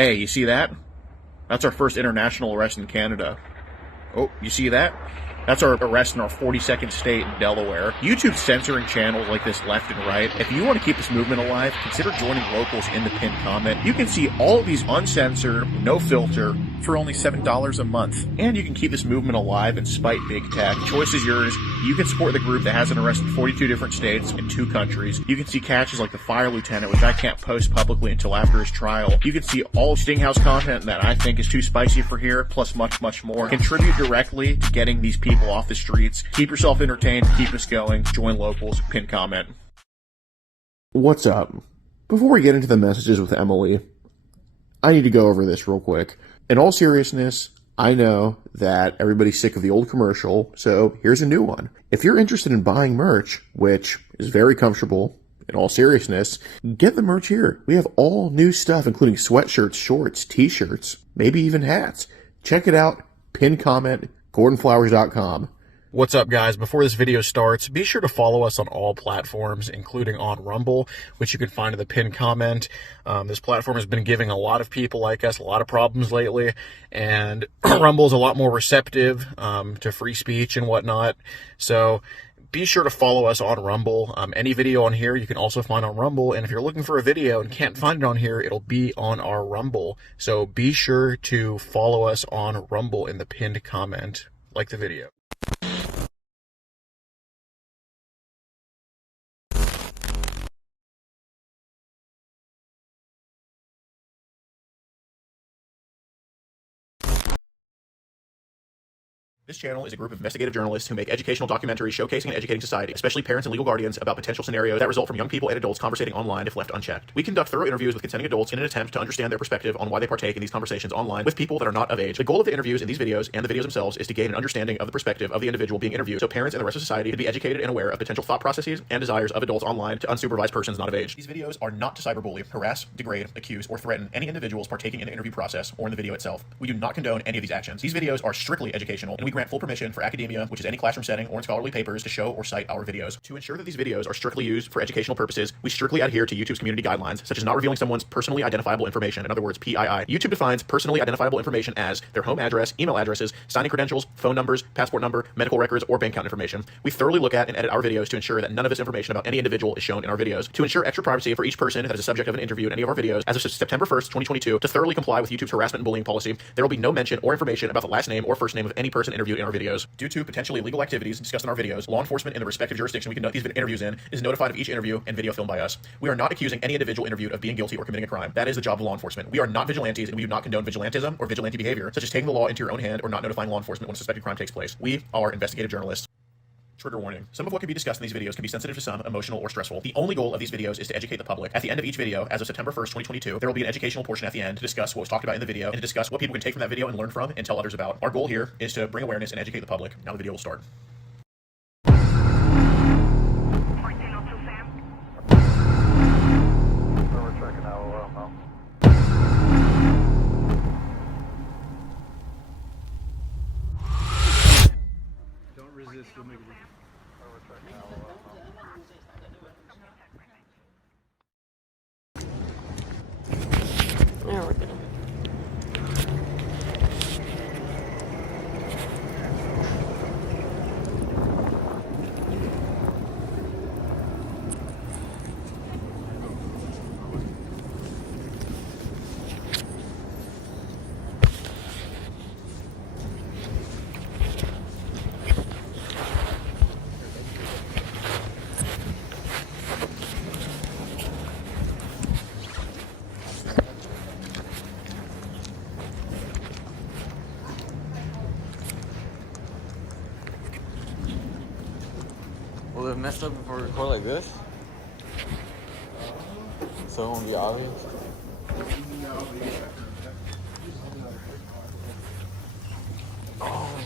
Hey, you see that? That's our first international arrest in Canada. Oh, you see that? That's our arrest in our 42nd state in Delaware. YouTube's censoring channels like this left and right. If you want to keep this movement alive, consider joining locals in the pinned comment. You can see all of these uncensored, no filter, for only $7 a month. And you can keep this movement alive and spite big tech. Choice is yours. You can support the group that has an arrest in 42 different states in 2 countries. You can see catches like the fire lieutenant, which I can't post publicly until after his trial. You can see all Stinghouse content that I think is too spicy for here, plus much, much more. Contribute directly to getting these people off the streets. Keep yourself entertained. Keep us going. Join locals. Pin comment. What's up? Before we get into the messages with Emily, I need to go over this real quick. In all seriousness, I know that everybody's sick of the old commercial, so here's a new one. If you're interested in buying merch, which is very comfortable, in all seriousness, get the merch here. We have all new stuff, including sweatshirts, shorts, t-shirts, maybe even hats. Check it out. Pin comment, GordonFlowers.com. What's up, guys? Before this video starts, be sure to follow us on all platforms, including on Rumble, which you can find in the pinned comment. This platform has been giving a lot of people like us a lot of problems lately, and Rumble is a lot more receptive to free speech and whatnot. So be sure to follow us on Rumble. Any video on here you can also find on Rumble, and if you're looking for a video and can't find it on here, it'll be on our Rumble. So be sure to follow us on Rumble in the pinned comment. Like the video. This channel is a group of investigative journalists who make educational documentaries showcasing and educating society, especially parents and legal guardians, about potential scenarios that result from young people and adults conversating online if left unchecked. We conduct thorough interviews with consenting adults in an attempt to understand their perspective on why they partake in these conversations online with people that are not of age. The goal of the interviews in these videos and the videos themselves is to gain an understanding of the perspective of the individual being interviewed, so parents and the rest of society can be educated and aware of potential thought processes and desires of adults online to unsupervised persons not of age. These videos are not to cyberbully, harass, degrade, accuse, or threaten any individuals partaking in the interview process or in the video itself. We do not condone any of these actions. These videos are strictly educational, and we grant full permission for academia, which is any classroom setting or in scholarly papers, to show or cite our videos. To ensure that these videos are strictly used for educational purposes, we strictly adhere to YouTube's community guidelines, such as not revealing someone's personally identifiable information, in other words, PII. YouTube defines personally identifiable information as their home address, email addresses, signing credentials, phone numbers, passport number, medical records, or bank account information. We thoroughly look at and edit our videos to ensure that none of this information about any individual is shown in our videos. To ensure extra privacy for each person that is a subject of an interview in any of our videos, as of September 1st, 2022, to thoroughly comply with YouTube's harassment and bullying policy, there will be no mention or information about the last name or first name of any person interviewed in our videos. Due to potentially illegal activities discussed in our videos, law enforcement in the respective jurisdiction we conduct these interviews in is notified of each interview and video filmed by us. We are not accusing any individual interviewed of being guilty or committing a crime. That is the job of law enforcement. We are not vigilantes, and we do not condone vigilantism or vigilante behavior, such as taking the law into your own hand or not notifying law enforcement when a suspected crime takes place. We are investigative journalists. Trigger warning. Some of what can be discussed in these videos can be sensitive to some, emotional, or stressful. The only goal of these videos is to educate the public. At the end of each video, as of September 1st, 2022, there will be an educational portion at the end to discuss what was talked about in the video and to discuss what people can take from that video and learn from and tell others about. Our goal here is to bring awareness and educate the public. Now the video will start. Don't resist, you'll make it. There we go. Will it mess up if we record like this? So it won't be obvious? Oh.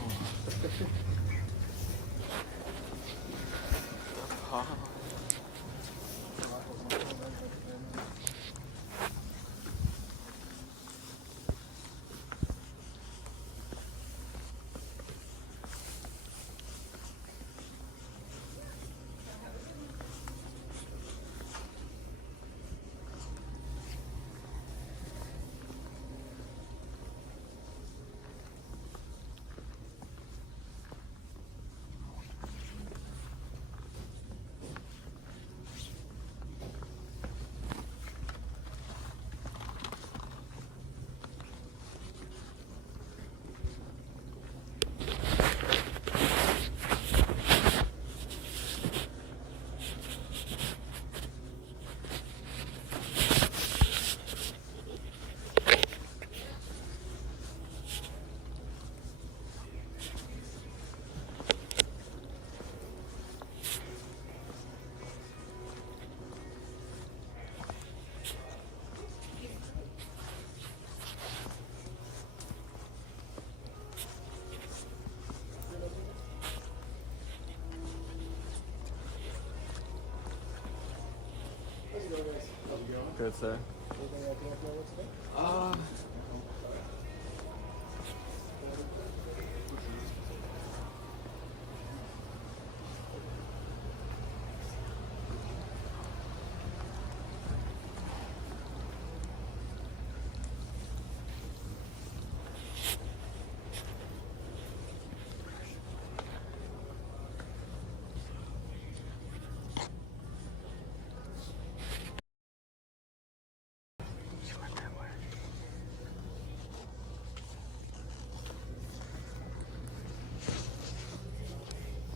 Good, sir.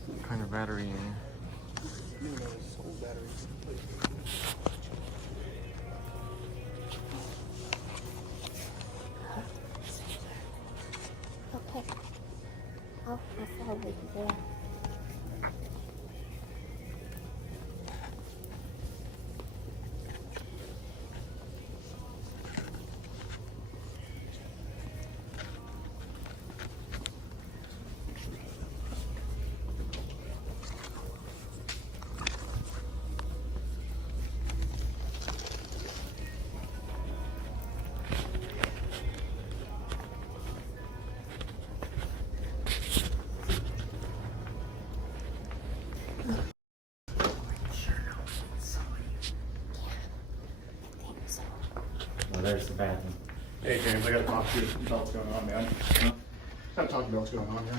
What kind of battery in here? Okay. I'll follow you there. Well, there's the bathroom. Hey James, I gotta talk to you about what's going on, man. Gotta talk to you about what's going on here.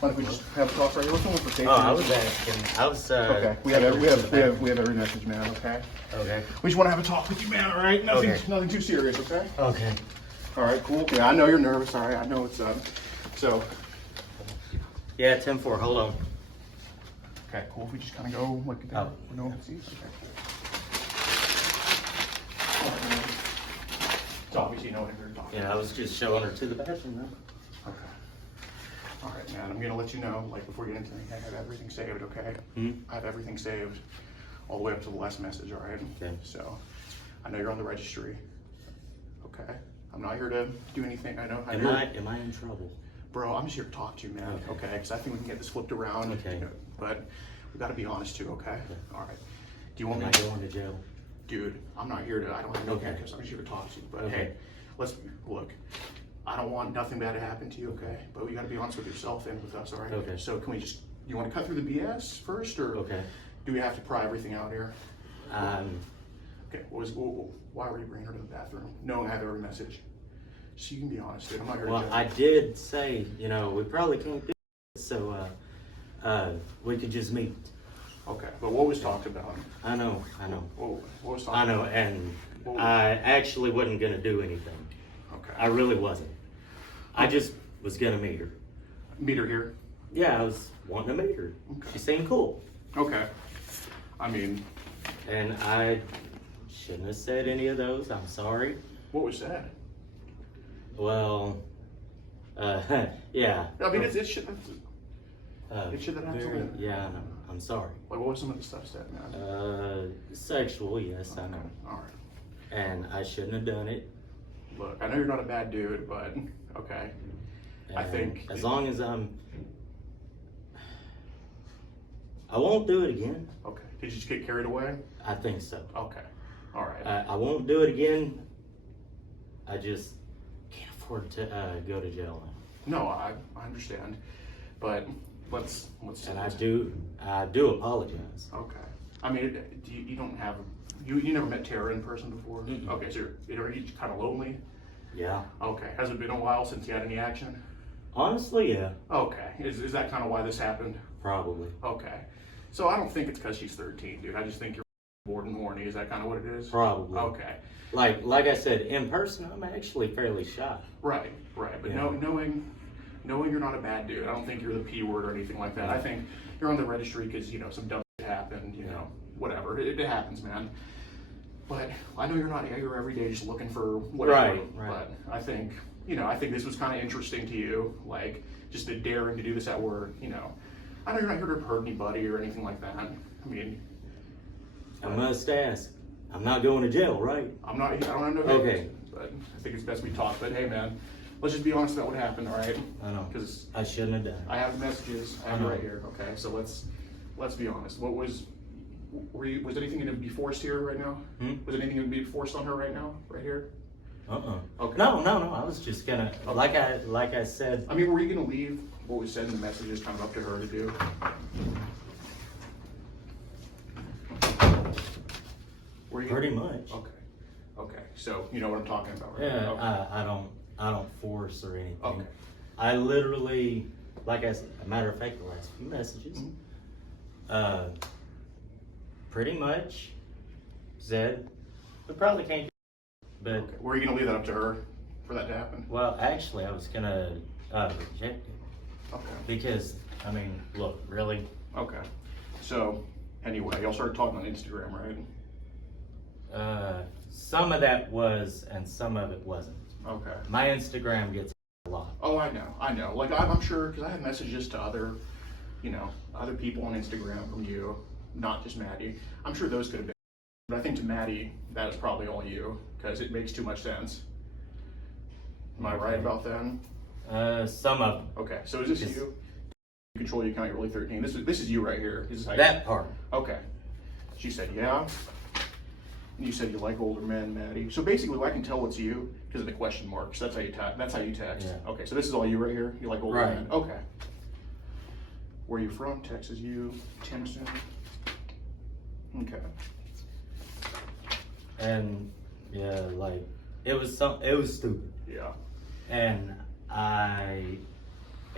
Why don't we just have a talk right here? What's going on for safety? Oh, I was asking. I was. Okay, we have every message, man. Okay. Okay. We just want to have a talk with you, man. All right. Nothing, Okay. nothing too serious. Okay. Okay. All right. Cool. Yeah, I know you're nervous. All right. I know it's So. Yeah, 10-4. Hold on. Okay. Cool. If we just kind of go like that. Oh. No. Okay. All right, man. It's obvious you know what you're talking. Yeah, I was just showing her to the bathroom. Though. Okay. All right, man. I'm gonna let you know, like before you get into anything, I have everything saved. Okay. I have everything saved, all the way up to the last message. All right. Okay. So, I know you're on the registry. Okay. I'm not here to do anything. I know. Am I in trouble? Bro, I'm just here to talk to you, man. Okay. Okay. Because I think we can get this flipped around. Okay. You know, but we got to be honest too. Okay. All right. Do you want Am I me? going to jail? Dude, I'm not here to. I don't have no Okay. handcuffs. I'm just here to talk to you. But Okay. hey, let's look. I don't want nothing bad to happen to you, okay? But we got to be honest with yourself and with us, all right? Okay. So can we just? You want to cut through the BS first, or Okay. do we have to pry everything out here? Okay. Why were you bringing her to the bathroom, knowing I have every message? So you can be honest, dude. I'm not here Well, to. I did say, we probably can't do it, so we could just meet. Okay. But what was talked about? I know. What was talked I know, about? and Well- I actually wasn't gonna do anything. Okay. I really wasn't. I just was gonna meet her. Meet her here. Yeah, I was wanting to meet her. Okay. She seemed cool. Okay. I mean, And I shouldn't have said any of those. I'm sorry. what was that? Well, yeah. I mean, it's shit. It should have very- happened. Yeah, I know. I'm sorry. Like, what was some of the stuff said, man? Sexual, yes, I know. All right. And I shouldn't have done it. Look, I know you're not a bad dude, but okay. I And think as long as I won't do it again. Okay. Did you just get carried away? I think so. Okay. All right. I won't do it again. I just can't afford to go to jail now. No, I understand, but let's. And I do apologize. Okay. I mean, you don't have you never met Tara in person before? Mm-mm. Okay, so are you kind of lonely? Yeah. Okay. Has it been a while since you had any action? Honestly, yeah. Okay. Is that kind of why this happened? Probably. Okay. So I don't think it's because she's 13, dude. I just think you're bored and horny. Is that kind of what it is? Probably. Okay. Like I said, in person, I'm actually fairly shy. Right. But Yeah. knowing you're not a bad dude, I don't think you're the P word or anything like that. I think you're on the registry because some dumb shit happened. Whatever. It happens, man. But I know you're not here every day just looking for whatever. Right. But I think this was kind of interesting to you, like just the daring to do this at work. I know you're not here to hurt anybody or anything like that. I mean, I must ask. I'm not going to jail, right? I don't have no Okay. hate, but I think it's best we talk. But hey, man, let's just be honest about what happened, all right? I know. Because I shouldn't have done it. I have the messages. I have it right here. Okay, so let's be honest. What was Was anything going to be forced here right now? Was anything going to be forced on her right now? Right here? Okay. No. I was just gonna, like I said. I mean, were you going to leave what was said in the messages kind of up to her to do? Were you Pretty much. Okay. Okay. So you know what I'm talking about, right? Yeah. Okay. I don't force or anything. Okay. I literally, like I said, a matter of fact, the last few messages, pretty much said we probably can't. But Okay. Were you going to leave that up to her for that to happen? well, actually, I was gonna reject it Okay. because I mean, look, really. Okay. So anyway, y'all started talking on Instagram, right? Some of that was, and some of it wasn't. Okay. My Instagram gets a lot. Oh, I know. Like, I'm sure, because I have messages to other, other people on Instagram from you, not just Maddie. I'm sure those could have been, but I think to Maddie, that is probably all you, because it makes too much sense. Am I right about that? Some of them. Okay, so is this you? You control your account, you're really 13. This is you right here. This is how That part. Okay. She said, yeah. And you said you like older men, Maddie. So basically, I can tell it's you because of the question marks. That's how you text. Yeah. Okay, so this is all you right here. You like older Right. men. Okay. Where are you from? Texas. You, Timpson. Okay. And yeah, like it was stupid. Yeah. And I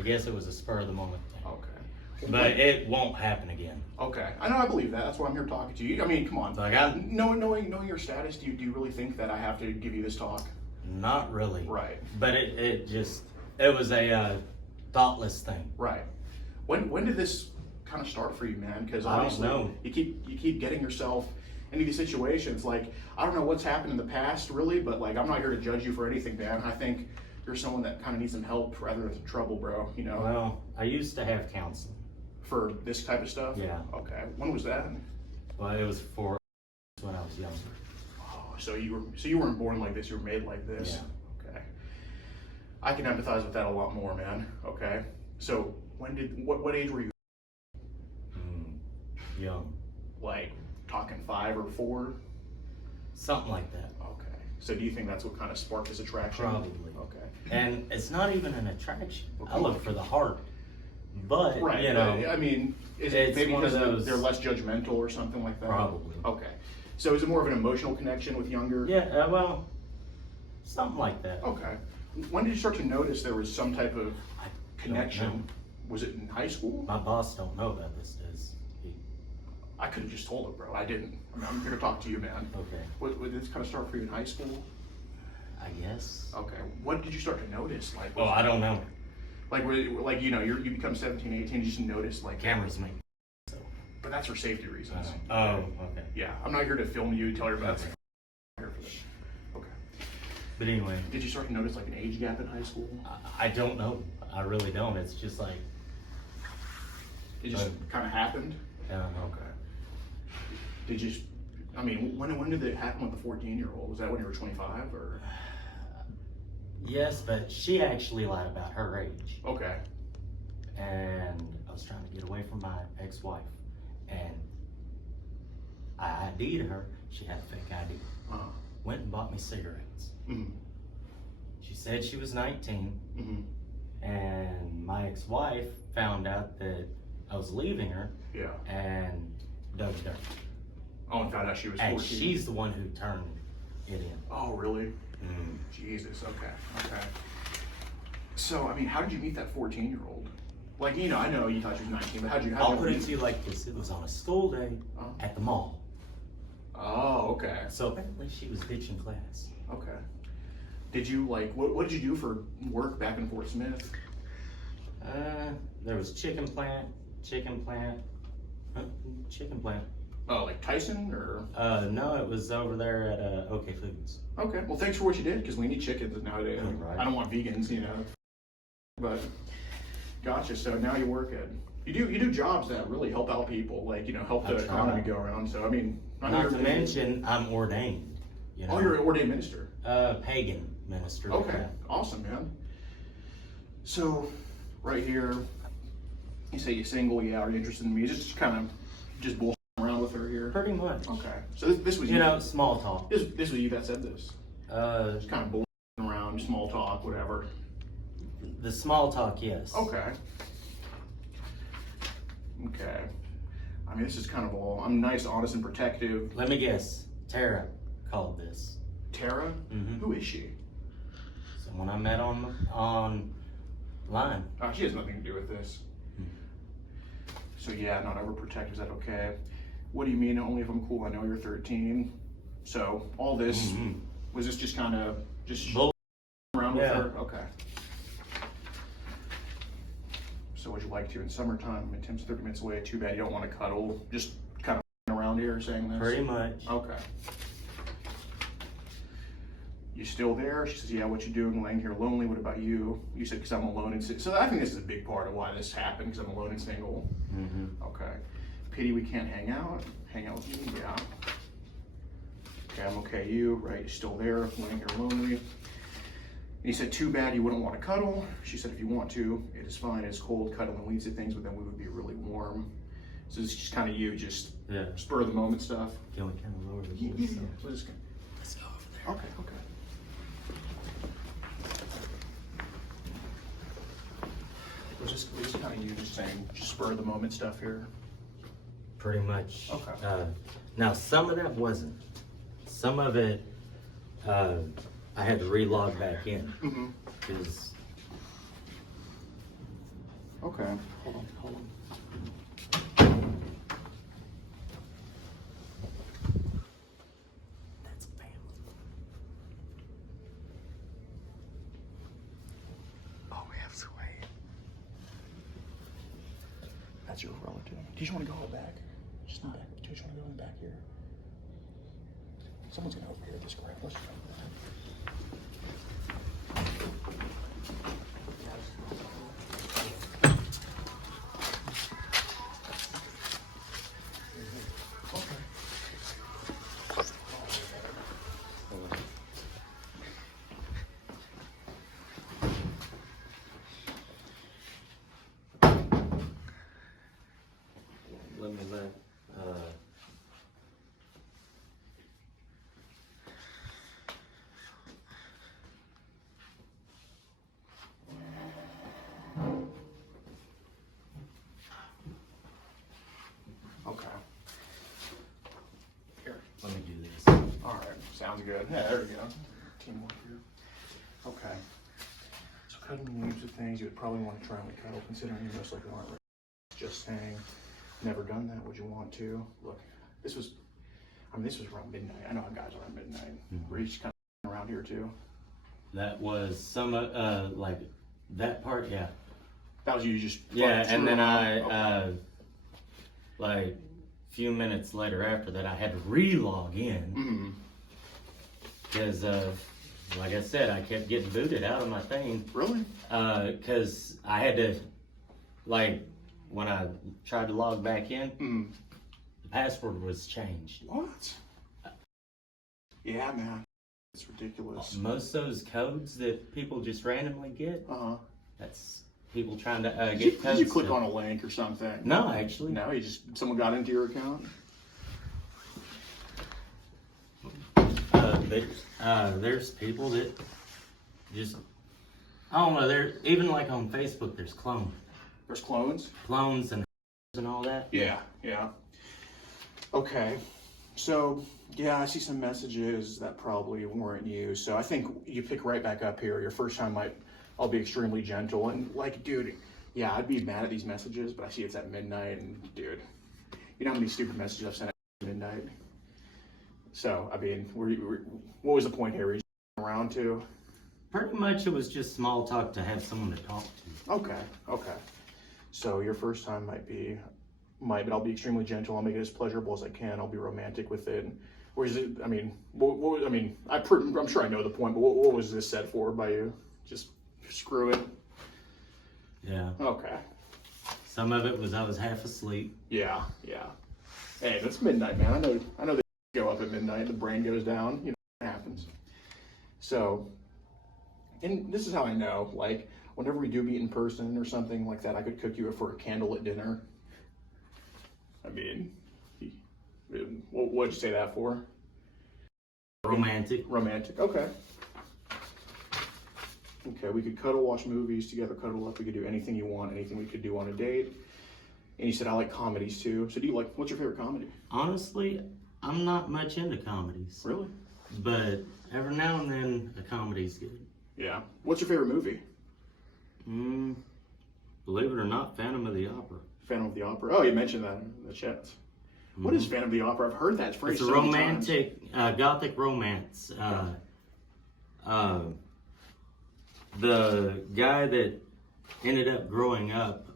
guess it was a spur of the moment thing. Okay. But it won't happen again. Okay. I know. I believe that. That's why I'm here talking to you. I mean, come on. Like knowing your status, do you really think that I have to give you this talk? not really. Right. But it was a thoughtless thing. Right. When did this kind of start for you, man? Because I don't obviously know. you keep getting yourself into these situations. Like, I don't know what's happened in the past, really, but like, I'm not here to judge you for anything, man. I think you're someone that kind of needs some help rather than some trouble, bro. You know. Well, I used to have counseling. For this type of stuff. Yeah. Okay. When was that? Well, it was for when I was younger. Oh, so you weren't born like this. You were made like this. Yeah. Okay. I can empathize with that a lot more, man. Okay. So what age were you? Young. Like talking 5 or 4? Something like that. Okay. So do you think that's what kind of sparked this attraction? Probably. Okay. And it's not even an attraction. Well, I look for the heart. But, Right. you know. I mean, is it it's maybe one of because those- they're less judgmental or something like that? Probably. Okay. So is it more of an emotional connection with younger? Yeah, well, something like that. Okay. When did you start to notice there was some type of I don't connection? know. Was it in high school? My boss don't know about this, does he? I could have just told him, bro. I didn't. I'm here to talk to you, man. Okay. Would this kind of start for you in high school? I guess. Okay. What did you start to notice? Like, Well, I don't know. Like, you become 17, 18, you just notice, like, Cameras make. So. but that's for safety reasons. Oh, okay. Yeah, I'm not here to film you, tell your best. Okay. I'm here for this. Okay. But anyway, Did you start to notice, like, an age gap in high school? I don't know. I really don't. It's just like, It just kind of happened? okay. Did you, I mean, when did it happen with the 14-year-old? Was that when you were 25, or? Yes, but she actually lied about her age. Okay. And I was trying to get away from my ex-wife. And I ID'd her. She had a fake ID. Went and bought me cigarettes. Mm-hmm. She said she was 19. Mm-hmm. And my ex-wife found out that I was leaving her Yeah. and dug dirt. Oh, and found out she was 14. And she's the one who turned it in. Oh, really? Jesus, okay. So, I mean, how did you meet that 14-year-old? Like, I know you thought she was 19, but how'd you I'll put it to you like this. It was on a school day at the mall. Oh, okay. So apparently she was ditching class. Okay. Did you, like, what did you do for work back in Fort Smith? There was chicken plant. Oh, like Tyson, or? No, it was over there at OK Foods. Okay, well, thanks for what you did, because we need chickens nowadays. I mean, Right. I don't want vegans, but gotcha. So now you work at, you do jobs that really help out people, like, help the I try. economy go around. So, I mean, Not to mention, I'm ordained. Oh, you're an ordained minister. Pagan minister. Okay, Yeah. awesome, man. So, right here, you say you're single. Yeah, are you interested in me? Just kind of bull around with her here. Pretty much. Okay. So this was You know, small talk. This was you that said this. Just kind of bull around, small talk, whatever. The small talk, yes. Okay. Okay. I mean, this is kind of all. I'm nice, honest, and protective. Let me guess. Tara called this. Tara? Mhm. Who is she? Someone I met on line. She has nothing to do with this. So yeah, not overprotective. Is that okay? What do you mean? Only if I'm cool. I know you're 13. So all this was this just kind of just Bull. around with Yeah. her? Okay. So would you like to in summertime? I mean, Tim's 30 minutes away. Too bad you don't want to cuddle. Just kind of around here saying this. Pretty much. Okay. You still there? She says, yeah, what you doing laying here lonely? What about you? You said, because I'm alone and single. So I think this is a big part of why this happened, because I'm alone and single. Okay. Pity we can't hang out. Hang out with me? Yeah. Okay, I'm okay. You, right? You're still there, laying here lonely. And he said, too bad you wouldn't want to cuddle. She said, if you want to, it is fine. It's cold. Cuddling leads to things, but then we would be really warm. So it's just kind of you, just spur of the moment stuff. Can we kind of lower the Yeah, voice? let's go over there. Okay, okay. Was this kind of you just saying, just spur of the moment stuff here? Pretty much. Okay. Now, some of that wasn't. Some of it, I had to re-log back in. Because Okay. Hold on, hold on. that's family. Oh, we have Sway. That's your relative. Do you just want to go back? Just in back. Do you just want to go in back here? Someone's gonna overhear this crap. Let's just go back. Let me let, Okay. Here. let me do this. All right. Sounds good. Yeah, there we go. Teamwork here. Okay. So cuddling leaves of things you would probably want to try and cuddle, considering you most likely aren't. Just saying. Never done that. Would you want to? Look, this was around midnight. I know how guys are at midnight. Were you just kind of around here too? That was some, like, that part, yeah. That was you just. Yeah, and then Okay. like, a few minutes later after that, I had to re-log in. Because, like I said, I kept getting booted out of my thing. Really? Because I had to, like, when I tried to log back in, the password was changed. What? Yeah, man. It's ridiculous. Most of those codes that people just randomly get, that's people trying to get codes. Did you click to- on a link or something? No, actually. No, someone got into your account? There's people that just, I don't know, there, even like on Facebook, there's clones There's clones? and all that. Yeah, yeah. Okay. So, yeah, I see some messages that probably weren't you. So I think you pick right back up here. Your first time I'll be extremely gentle. And like, dude, yeah, I'd be mad at these messages, but I see it's at midnight. And dude, you know how many stupid messages I've sent at midnight? So, I mean, what was the point here? Were you around to? Pretty much it was just small talk to have someone to talk to. Okay, okay. So your first time but I'll be extremely gentle. I'll make it as pleasurable as I can. I'll be romantic with it. Or is it, I mean, I'm sure I know the point, but what was this set for by you? Just screw it? Yeah. Okay. Some of it was I was half asleep. Yeah, yeah. Hey, that's midnight, man. I know they go up at midnight, the brain goes down, you know, it happens. So, and this is how I know, like, whenever we do meet in person or something like that, I could cook you for a candlelit dinner. I mean, What'd you say that for? Romantic. Romantic. Okay. Okay, we could cuddle, watch movies together, cuddle up. We could do anything you want, anything we could do on a date. And you said I like comedies too. So do you like? What's your favorite comedy? Honestly, I'm not much into comedies. Really? But every now and then, a comedy's good. Yeah. What's your favorite movie? Believe it or not, Phantom of the Opera. Phantom of the Opera. Oh, you mentioned that in the chat. What is Phantom of the Opera? I've heard that phrase. It's a so many times. romantic, gothic romance. The guy that ended up growing up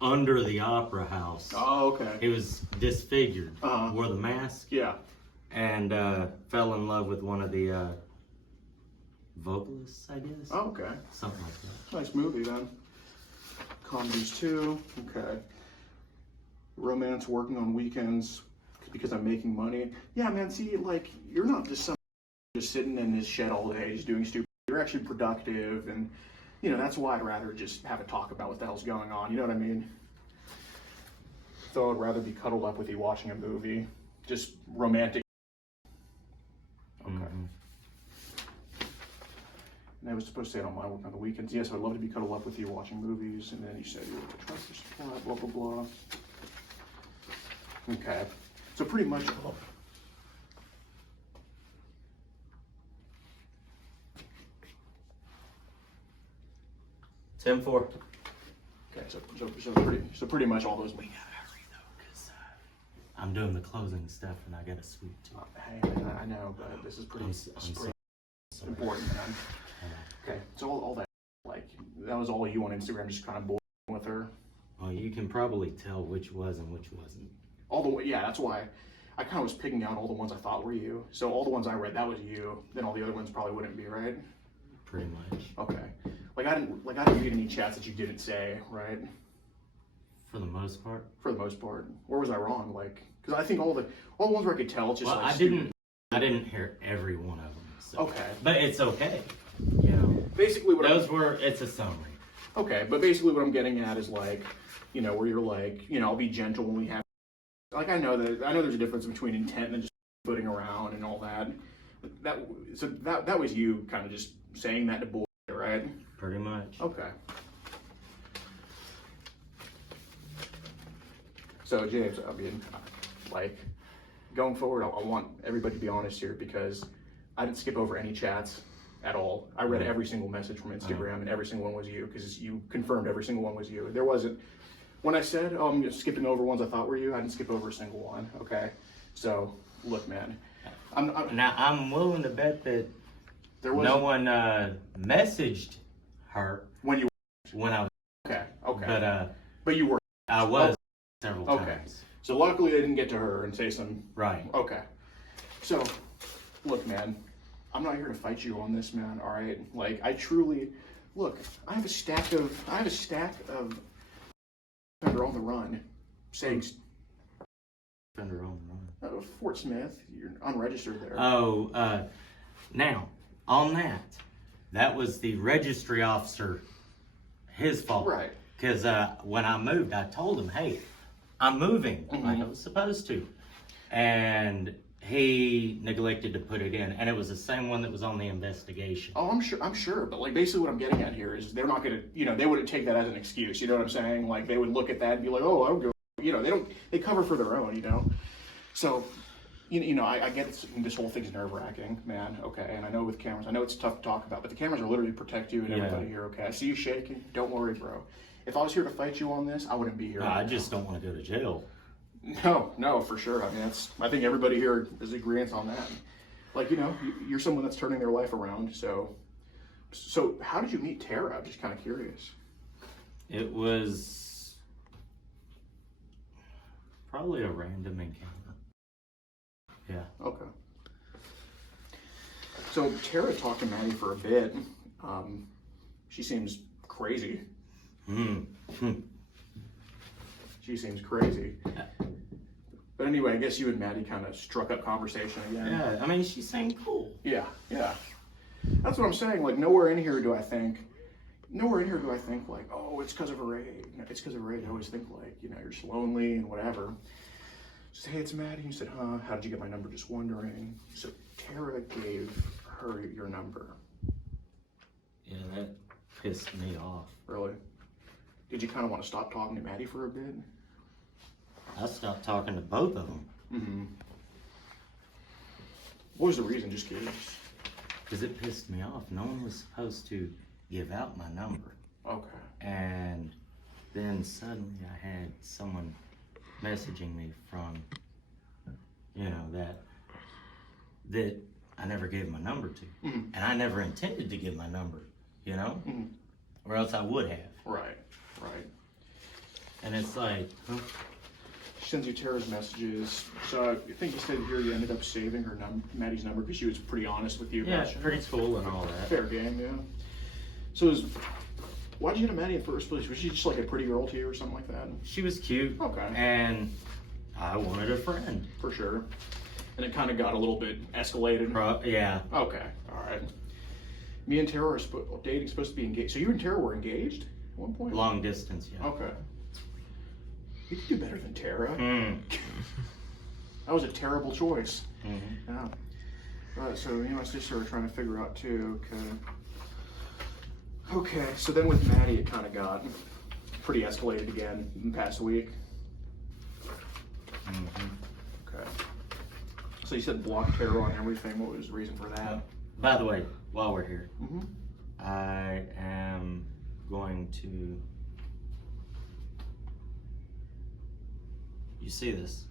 under the opera house. Oh, okay. He was disfigured, wore the mask, Yeah. and fell in love with one of the vocalists, I guess. Oh, okay. Something like that. Nice movie then. Comedies too. Okay. Romance, working on weekends because I'm making money. Yeah, man. See, like you're not just some just sitting in his shed all day just doing stupid. You're actually productive, and you know that's why I'd rather just have a talk about what the hell's going on. You know what I mean? So I'd rather be cuddled up with you watching a movie, just romantic. Okay. And I was supposed to say I don't mind working on the weekends. Yes, I'd love to be cuddled up with you watching movies. And then you said you were a tractor supply, blah, blah, blah. Okay. So pretty much. Oh. Tim 4. Okay, so pretty much all those. We gotta hurry though, because I'm doing the closing stuff and I got a sweet too. Hey, I know, but this is pretty, important, man. Okay, so all that, like, that was all you on Instagram, just kind of boring with her. Well, you can probably tell which was and which wasn't. All the way, yeah, that's why I kind of was picking out all the ones I thought were you. So all the ones I read, that was you. Then all the other ones probably wouldn't be, right? Pretty much. Okay. Like I didn't read any chats that you didn't say, right? For the most part. For the most part. Where was I wrong? Like, because I think all the ones where I could tell, it's just well, like I didn't hear every one of them. So. Okay. But it's okay. You know. Basically, it's a summary. Okay, but basically what I'm getting at is like, you know, where you're like, you know, I'll be gentle when we have. Like I know there's a difference between intent and just footing around and all that. That was you kind of just saying that to boy, right? Pretty much. Okay. So James, I mean, like, going forward, I want everybody to be honest here because I didn't skip over any chats at all. I read every single message from Instagram and every single one was you because you confirmed every single one was you. There wasn't, when I said, oh, I'm just skipping over ones I thought were you, I didn't skip over a single one, okay? So, look, man. I'm willing to bet that there was no one messaged her when I was. Okay. But you were. I was several times. So luckily I didn't get to her and say some. Right. Okay. So, look, man, I'm not here to fight you on this, man. All right. Like I truly, look, I have a stack of Fender on the run, saying. Fender on the run. Fort Smith, you're unregistered there. Oh, now on that was the registry officer, his fault. Right. Because when I moved, I told him, "Hey, I'm moving like I was supposed to," and he neglected to put it in, and it was the same one that was on the investigation. Oh, I'm sure, but like basically what I'm getting at here is they're not gonna, you know, they wouldn't take that as an excuse. You know what I'm saying? Like they would look at that and be like, oh, I'll go. You know, they cover for their own. You know, so. You know, I get this whole thing's nerve-wracking, man, okay, and I know with cameras, I know it's tough to talk about, but the cameras are literally to protect you and everybody here, okay? I see you shaking, don't worry, bro. If I was here to fight you on this, I wouldn't be here. No, I just don't want to go to jail. No, for sure. I mean, I think everybody here is agreeing on that. Like, you know, you're someone that's turning their life around, so how did you meet Tara? I'm just kind of curious. It was probably a random encounter. Yeah. Okay. So Tara talked to Maddie for a bit. She seems crazy. She seems crazy. But anyway, I guess you and Maddie kind of struck up conversation again. Yeah, I mean, she seemed cool. Yeah. That's what I'm saying. Like, nowhere in here do I think like, oh, it's because of her age. It's because of her age. I always think like, you know, you're just lonely and whatever. Said, hey, it's Maddie. You said, huh? How did you get my number? Just wondering. So Tara gave her your number. Yeah, that pissed me off. Really? Did you kind of want to stop talking to Maddie for a bit? I stopped talking to both of them. Mm-hmm. What was the reason? Just curious. Because it pissed me off. No one was supposed to give out my number. Okay. And then suddenly I had someone messaging me from, that I never gave my number to. Mm-hmm. And I never intended to give my number, Mm-hmm. or else I would have. Right. Right. And it's like, She sends you Tara's messages. So I think you said here you ended up saving her Maddie's number because she was pretty honest with you. yeah, about it. pretty cool and all that. Fair game, yeah. So why'd you get a Maddie in the first place? Was she just like a pretty girl to you or something like that? She was cute. Okay. And I wanted a friend. For sure. And it kind of got a little bit escalated. Yeah. Okay, all right. Me and Tara are dating, supposed to be engaged. So you and Tara were engaged at one point? Long distance, yeah. Okay. You could do better than Tara. Mm. That was a terrible choice. Mm-hmm. Yeah. Right, so me and my sister are trying to figure out too. Okay, so then with Maddie, it kind of got pretty escalated again in the past week. Mm-hmm. Okay. So you said block Tara on everything. What was the reason for that? By the way, while we're here, Mm-hmm. I am going to. You see this?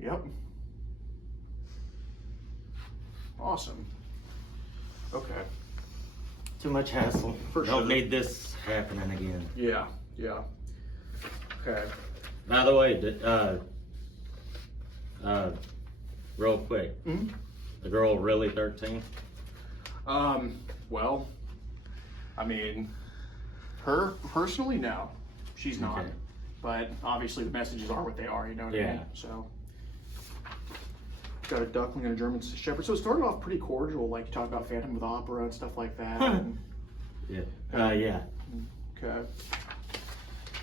Yep. Awesome. Okay. Too much hassle. For Don't sure. need this happening again. Yeah. Okay. By the way, real quick, Mm-hmm. the girl really 13? Well, I mean, her personally, no, she's not. Okay. But obviously the messages are what they are, you know what I Yeah. mean? So, got a duckling and a German Shepherd. So it started off pretty cordial, like you talk about Phantom of the Opera and stuff like that. And, Yeah. Yeah. okay.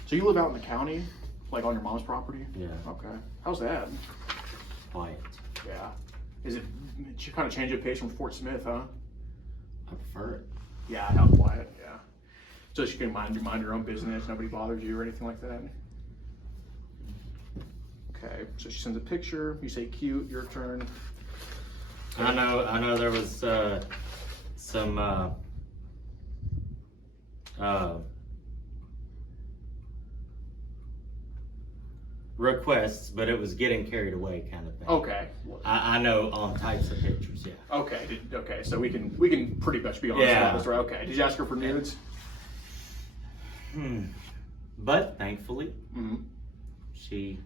So you live out in the county, like on your mom's property? Yeah. Okay. How's that? Quiet. Yeah. Is it, you kind of change of pace from Fort Smith, huh? I prefer it. Yeah, how quiet, yeah. So she can mind your own business, nobody bothers you or anything like that? Okay, so she sends a picture, you say cute, your turn. I know there was some requests, but it was getting carried away kind of thing. Okay. I know on types of pictures, yeah. Okay, so we can pretty much be honest Yeah. about this, right? Okay, did you ask her for nudes? But thankfully, Mm-hmm. she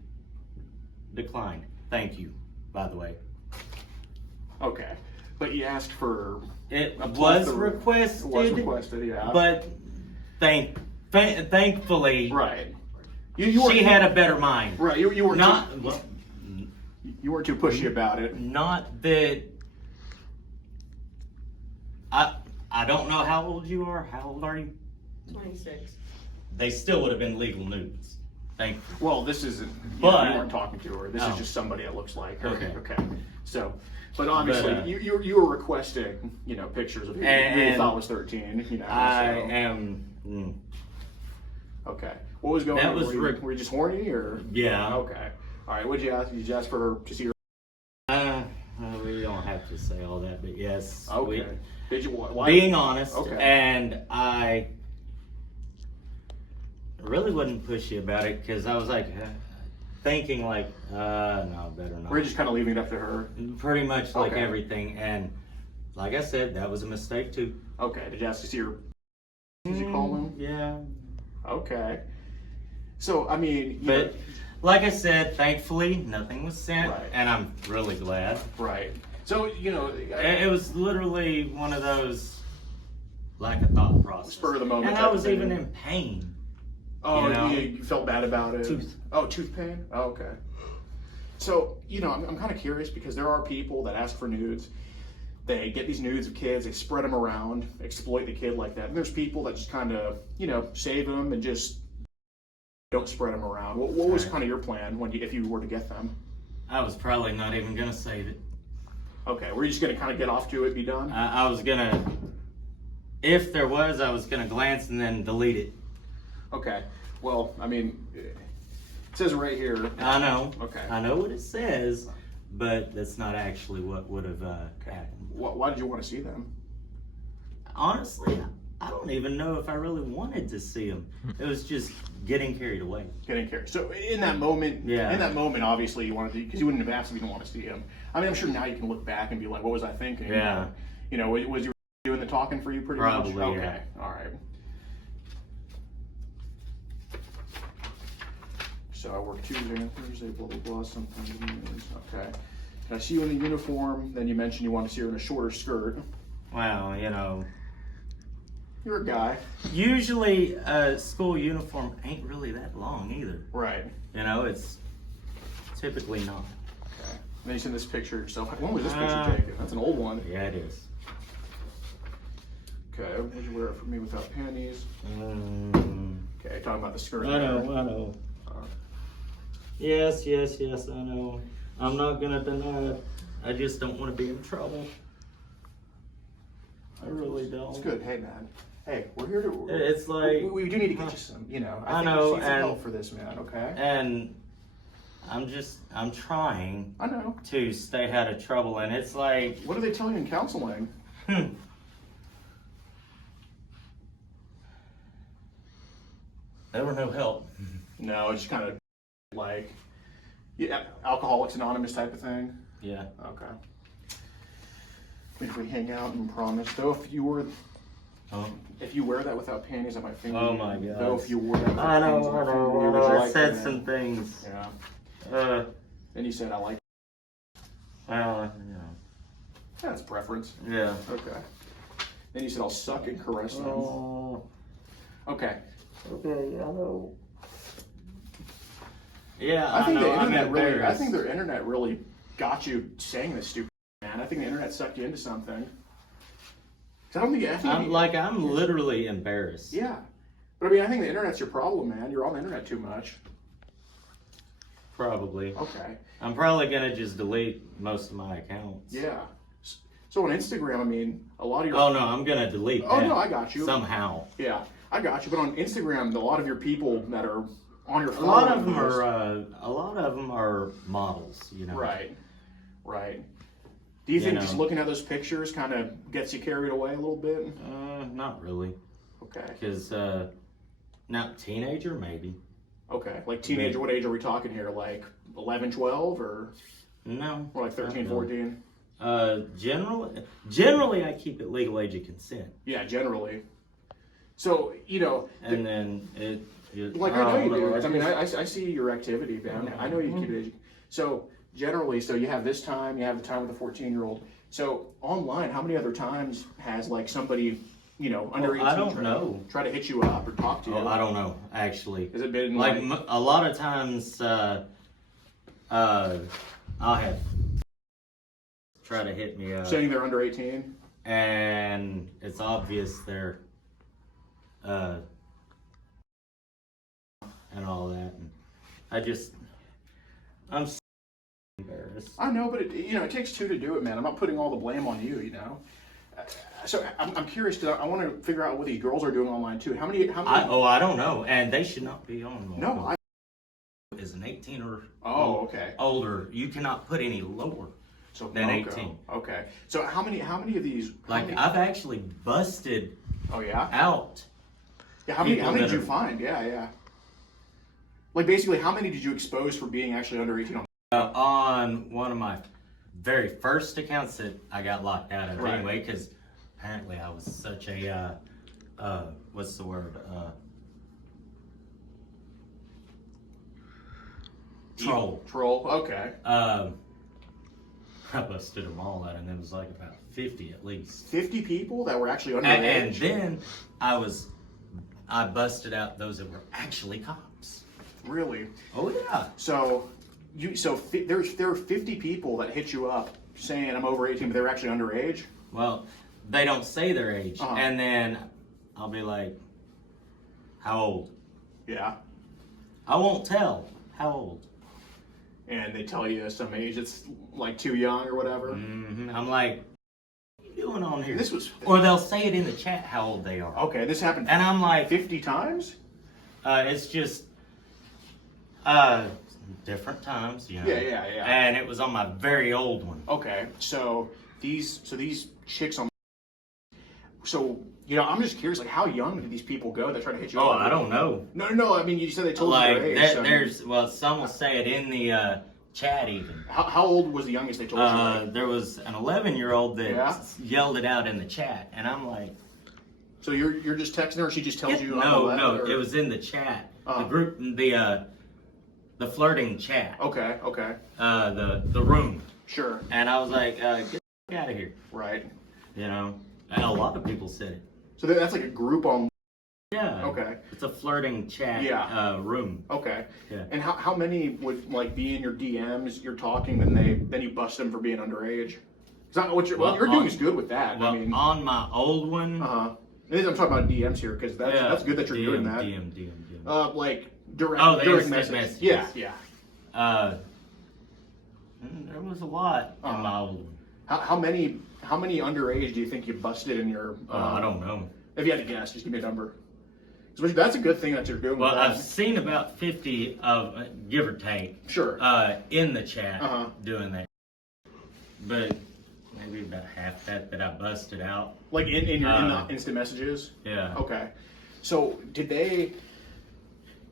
declined. Thank you, by the way. Okay, but you asked for... It a was plethora- requested. It was requested, yeah. But thankfully, Right. You she had a better mind. Right, you weren't Not you weren't too pushy about it. not that. I don't know how old you are. How old are you? 26. They still would have been legal nudes. Thankfully. Well, this isn't. But- you weren't talking to her. This Oh. is just somebody that looks like her. Okay. Okay. So, but obviously, But, you were requesting, pictures of who you thought was 13. I so. am. Okay. What was going That on? was Were you just horny or? Yeah. Okay. All right. What'd you ask? Did you ask for her to see her? We don't have to say all that, but yes. Okay. Did you? Why? Being honest, Okay. and I really wasn't pushy about it because I was like thinking like, no, better not. We're just kind of leaving it up to her. Pretty much like Okay. everything, and like I said, that was a mistake too. Okay. Did you ask to see her? Did you call them? Yeah, Okay. So I mean, but like I said, thankfully nothing was sent, Right. and I'm really glad. right. So It was literally one of those lack of thought process. Spur of the moment and type I was thing. even in pain. Oh, You know? you felt bad about it? Tooth. Oh, tooth pain? Oh, okay. So, I'm kind of curious because there are people that ask for nudes. They get these nudes of kids, they spread them around, exploit the kid like that. And there's people that just kind of, save them and just don't spread them around. What was Right. kind of your plan if you were to get them? I was probably not even gonna save it. Okay, we're just gonna kind of get off to it, be done. I was gonna, if there was, I was gonna glance and then delete it. Okay. Well, I mean, it says right here. I know. Okay. I know what it says, but that's not actually what would have happened. Why did you want to see them? Honestly, I don't even know if I really wanted to see them. It was just getting carried away. Getting carried. So in that moment, obviously you wanted to, because you wouldn't have asked if you didn't want to see him. I mean, I'm sure now you can look back and be like, what was I thinking? Yeah. You know, was you doing the talking for you pretty Probably, much? Okay. yeah. All right. So I work Tuesday and Thursday, blah, blah, blah, sometimes. Okay. And I see you in the uniform. Then you mentioned you want to see her in a shorter skirt. Well, you know. You're a guy. Usually a school uniform ain't really that long either. Right. You know, it's typically not. Okay. And then you send this picture yourself. When was this picture taken? That's an old one. Yeah, it is. Okay. Would you wear it for me without panties? Okay, talking about the skirt. I know. Yes, I know. I'm not gonna deny it. I just don't want to be in trouble. I really don't. It's good. Hey, man. Hey, we're here to. It's like we do need to get you some. You know, I think know, you need some and- help for this, man. Okay. And I'm trying I know. to stay out of trouble, and it's like, What are they telling you in counseling? there were no help. No, it's kind of like, yeah, Alcoholics Anonymous type of thing. Yeah. Okay. If we hang out and promise, though, if you were. If you wear that without panties, I might finger Oh you. my God. Though if you wore that without I panties, know. might finger you. Would you I like said that? some things. Yeah. Then you said I like. Well, That's preference. yeah. Okay. Then you said I'll suck and caress them. Oh. Okay. Okay, I know. Yeah, I think know. the internet I'm really. I embarrassed. think the internet really got you saying this stupid, man. I think the internet sucked you into something. 'Cause I don't think. I think I'm literally embarrassed. Yeah, but I mean, I think the internet's your problem, man. You're on the internet too much. Probably. Okay. I'm probably gonna just delete most of my accounts. Yeah. So on Instagram, I mean, a lot of your. Oh no, I'm gonna delete. Oh that no, I got you. somehow. Yeah, I got you. But on Instagram, a lot of your people that are on your A phone. lot of them are models. You know. Right. Right. Do you think know. just looking at those pictures kind of gets you carried away a little bit? Not really. Okay. Because not teenager maybe. Okay. Like teenager, what age are we talking here? Like 11, 12 or No. more like 13, 14? Generally I keep it legal age of consent. Yeah, generally. So, you know. And then it Like I know you do. I mean, I see your activity, man. I know you keep it. So generally, so you have this time, you have the time with the 14-year-old. So online, how many other times has like somebody, you know, under 18 I don't know. try to hit you up or talk to you? Oh, I don't know actually. Has it been Like a lot of times, I'll have try to hit me up, saying they're under 18? and it's obvious they're and all that, and I'm so embarrassed. I know, but it takes two to do it, man. I'm not putting all the blame on you, you know. So I'm curious because I want to figure out what these girls are doing online too. How many? I don't know, and they should not be on. No, is an 18 or okay. older. You cannot put any lower So than 18. Okay. So how many of these? I've actually busted Oh yeah. out. Yeah. How many people did that you are- find? Yeah. Like basically, how many did you expose for being actually under 18 on? On one of my very first accounts that I got locked out of Right. anyway, because apparently I was such a what's the word? Troll. Troll. Okay. I busted them all out, and it was like about 50 at least. 50 people that were actually under And then I busted out those that were actually cops. Really? Oh yeah. So there are 50 people that hit you up saying I'm over 18, but they're actually underage. Well, they don't say their age, Uh-huh. and then I'll be like, "How old?" Yeah. I won't tell how old. and they tell you some age that's like too young or whatever. I'm like, what are you doing on here? This was, Or they'll say it in the chat how old they are. okay, this happened And I'm like, 50 times? it's just different times, you know. Yeah. And it was on my very old one. Okay, so these chicks on. So I'm just curious, like, how young do these people go that try to hit you? Oh, up? I don't know. No. I mean, you said they told Like you their age. some will say it in the chat even. How old was the youngest they told you? There was an 11-year-old that Yeah? yelled it out in the chat, and I'm like, So you're just texting her, or she just tells you? no, or... it was in the chat, Uh-huh. the group, the flirting chat, Okay. the room, Sure. and I was like, get the fuck out of here, Right. you know. And a lot of people said it. So that's like a group on. Yeah. Okay. It's a flirting chat room. Okay. Yeah. And how many would like be in your DMs? You're talking, then you bust them for being underage. What you're doing is good with that. Well, I mean, on my old one. I'm talking about DMs here because that's good that you're doing that. DM. Like direct. Oh, the direct instant messages. messages. Yeah. There was a lot in my old one. How many underage do you think you busted in your? I don't know. If you had to guess, just give me a number. Especially, that's a good thing that you're doing. Well, with I've that. seen about 50 of, give or take, Sure. in the chat Uh-huh. doing that. But maybe about half that I busted out. Like in the instant messages. Yeah. Okay. So did they?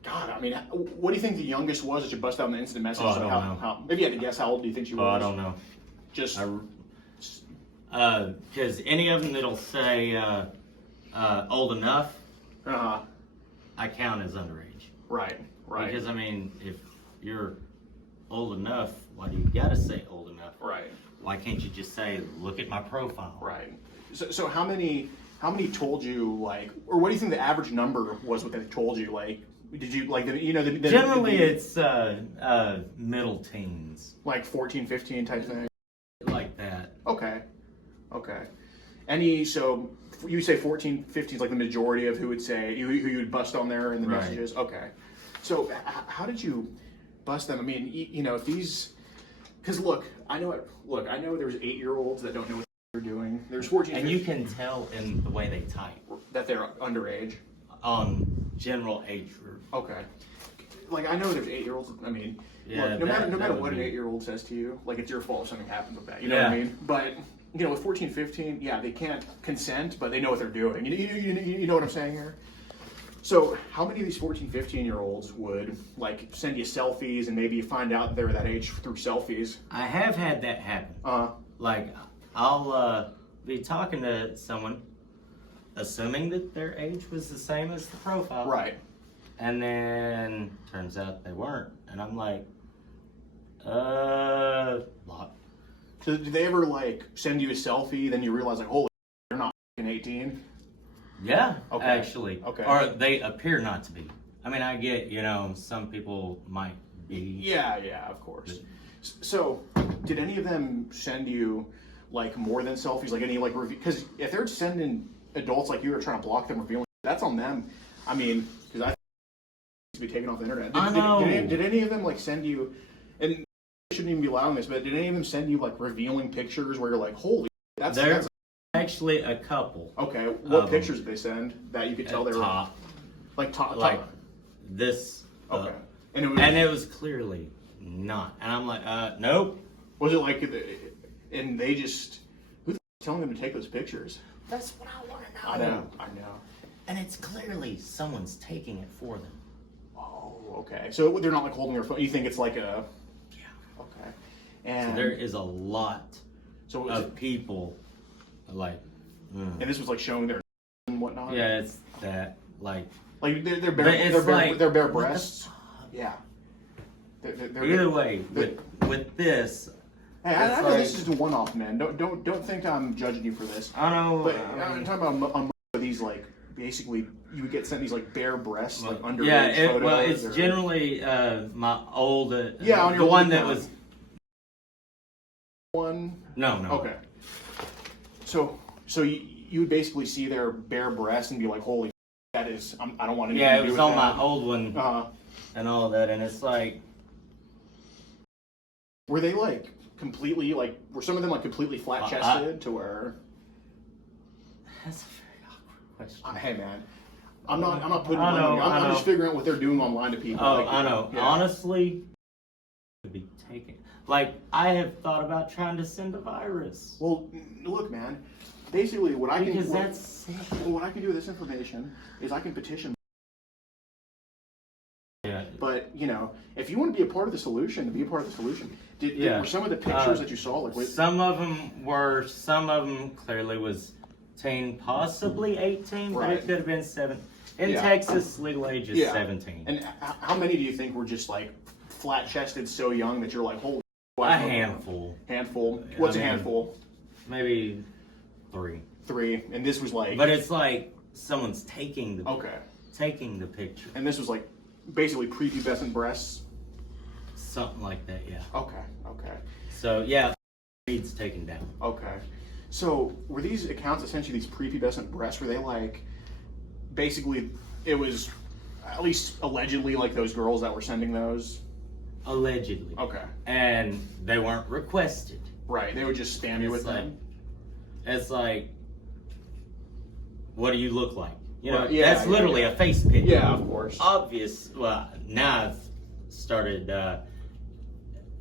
God, I mean, what do you think the youngest was that you bust out in the instant messages? Oh, I don't know. Maybe you had to guess how old do you think she was? Oh, I don't know. Just. Because any of them that'll say old enough, I count as underage. Right. Because, I mean, if you're old enough, why do you gotta say old enough? Right. Why can't you just say, look at my profile? Right. So how many told you, like, or what do you think the average number was? What they told you, like, did you like Generally, it's middle teens, like 14, 15 type thing. like that. Okay. So you say 14, 15 is like the majority of who would say who you would bust on there in the Right. messages. Okay. So how did you bust them? I mean, if these, because I know there's 8-year-olds that don't know what they're doing. There's 14, And you can tell in the way they type that they're underage. on general age group. Okay. Like, I know there's 8-year-olds. I mean, Yeah, look, no matter that would what an be- 8-year-old says to you, like, it's your fault if something happens with that. You know what I mean? But with 14, 15, yeah, they can't consent, but they know what they're doing. You know what I'm saying here? So how many of these 14, 15-year-olds would, like, send you selfies and maybe you find out they're that age through selfies? I have had that happen. Like, I'll be talking to someone, assuming that their age was the same as the profile. Right. And then turns out they weren't. And I'm like, what? So did they ever, like, send you a selfie, then you realize, like, holy, they're not 18? Yeah, Okay. actually. Okay. Or they appear not to be. I mean, I get, some people might be. Yeah, of course. So, did any of them send you, like, more than selfies? Like, any, like, review? Because if they're sending adults like you are trying to block them revealing, that's on them. I mean, because I think it needs to be taken off the internet. I know. Did any of them, like, send you, and I shouldn't even be allowing this, but did any of them send you, like, revealing pictures where you're like, holy, that's Actually a couple. okay. What pictures did they send that you could tell they were top, like top? like this. Okay. And it was clearly not. And I'm like, nope. Was it like, and they just who's telling them to take those pictures? That's what I want to know. I know. And it's clearly someone's taking it for them. Oh, okay. So they're not like holding their phone. You think it's like a Yeah. okay. So And there is a lot so was of people like. and this was like showing their and whatnot. Yeah, it's that like. Like they're But bare, it's like, they're bare what the breasts. Yeah. They're Either way, with this, Hey, I it's know this like- is a one-off, man. Don't think I'm judging you for this. I know. But I'm talking about on these, like, basically you would get sent these like bare breasts, like underage yeah, photos. well, it's or- generally my old. Yeah, on the your one old that one. was. one. No. Okay. So you would basically see their bare breasts and be like, holy, that is, I don't want anything Yeah, to it do was with on that. my old one Uh-huh. and all that, and it's like Were they like completely like? Were some of them like completely flat chested to where? That's a very awkward question. Hey man, I'm not putting. I know, I'm just figuring out what they're doing online to people. Oh, like, I know. Yeah. Honestly, could be taken. Like, I have thought about trying to send a virus. Well, look, man. Basically, what I can Because that's sick. what I can do with this information is I can petition. Yeah. But you know, if you want to be a part of the solution, be a part of the solution. Were some of the pictures that you saw like? Some of them clearly was teen, possibly 18, but Right. it could have been 7. In Yeah. Texas, legal age is 17. And how many do you think were just like flat chested, so young that you're like, holy? A handful. Handful. What's I a mean, handful? Maybe 3. 3. And this was like. But it's like someone's taking the picture. And this was like basically prepubescent breasts. Something like that, yeah. Okay. So yeah, needs taken down. Okay. So were these accounts essentially these prepubescent breasts? Were they like basically it was at least allegedly like those girls that were sending those? Allegedly. Okay. And they weren't requested. Right. They would just spam you with like, them. It's like, what do you look like? You know, Right. Yeah, that's literally yeah. a face picture. Yeah, of course. Obvious. Well, now I've started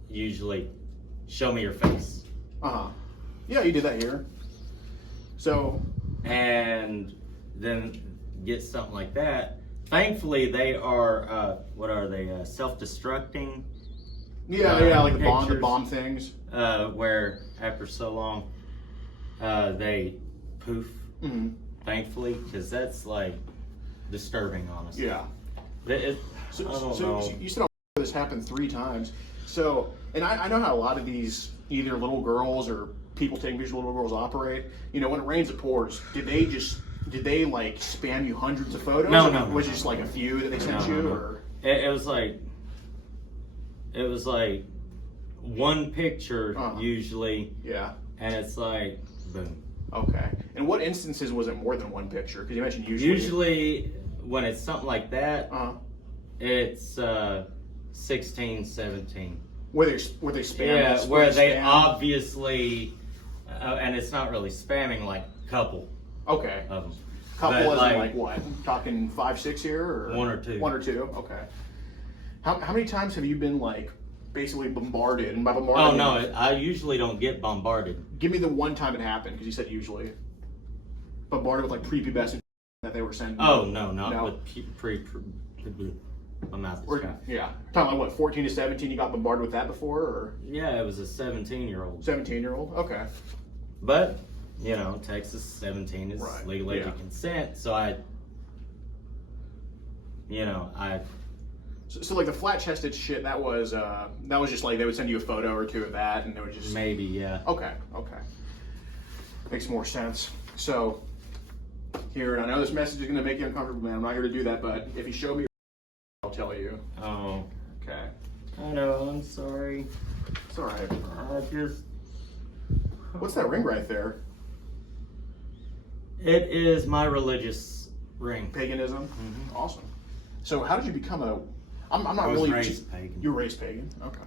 usually show me your face. Yeah, you did that here. So. And then get something like that. Thankfully, they are, what are they, self-destructing? Yeah, like the pictures, bomb things. Where after so long, they poof. Mm-hmm. Thankfully, because that's like disturbing, honestly. Yeah. I So don't know. you said this happened 3 times. So, and I know how a lot of these either little girls or people taking pictures of little girls operate. You know, when it rains, it pours. Did they like spam you hundreds of photos? No, or no, was it no, just like a few that they sent No, you, no. or? It was like one picture usually, Yeah. and it's like boom. Okay. And what instances was it more than one picture? Because you mentioned usually. Usually, when it's something like that, it's 16, 17. Where they spam? Yeah, where they obviously, and it's not really spamming, like couple Okay. of them. Couple But, as in like what? Talking 5, 6 here, or 1 or 2. 1 or 2. Okay. How many times have you been like basically bombarded? And by bombarded, Oh no, I usually don't get bombarded. give me the one time it happened, because you said usually bombarded with like prepubescent that they were sending. Oh no, not No. with my mouth is Or, dry. yeah. Talking about what, 14 to 17? You got bombarded with that before, or Yeah, it was a 17-year-old. 17-year-old? Okay. But you know, Texas 17 is Right, legal age yeah. of consent, so I So like the flat-chested shit, that was just like they would send you a photo or 2 of that, and they would just. maybe, yeah. Okay. Makes more sense. So, here, and I know this message is going to make you uncomfortable, man. I'm not here to do that, but if you show me your I'll tell you. Oh, Okay. I know, I'm sorry. It's all right. I just. What's that ring right there? It is my religious ring. Paganism? Mhm. Awesome. So how did you become a... I'm not I was really... raised pagan. You were raised pagan? Okay.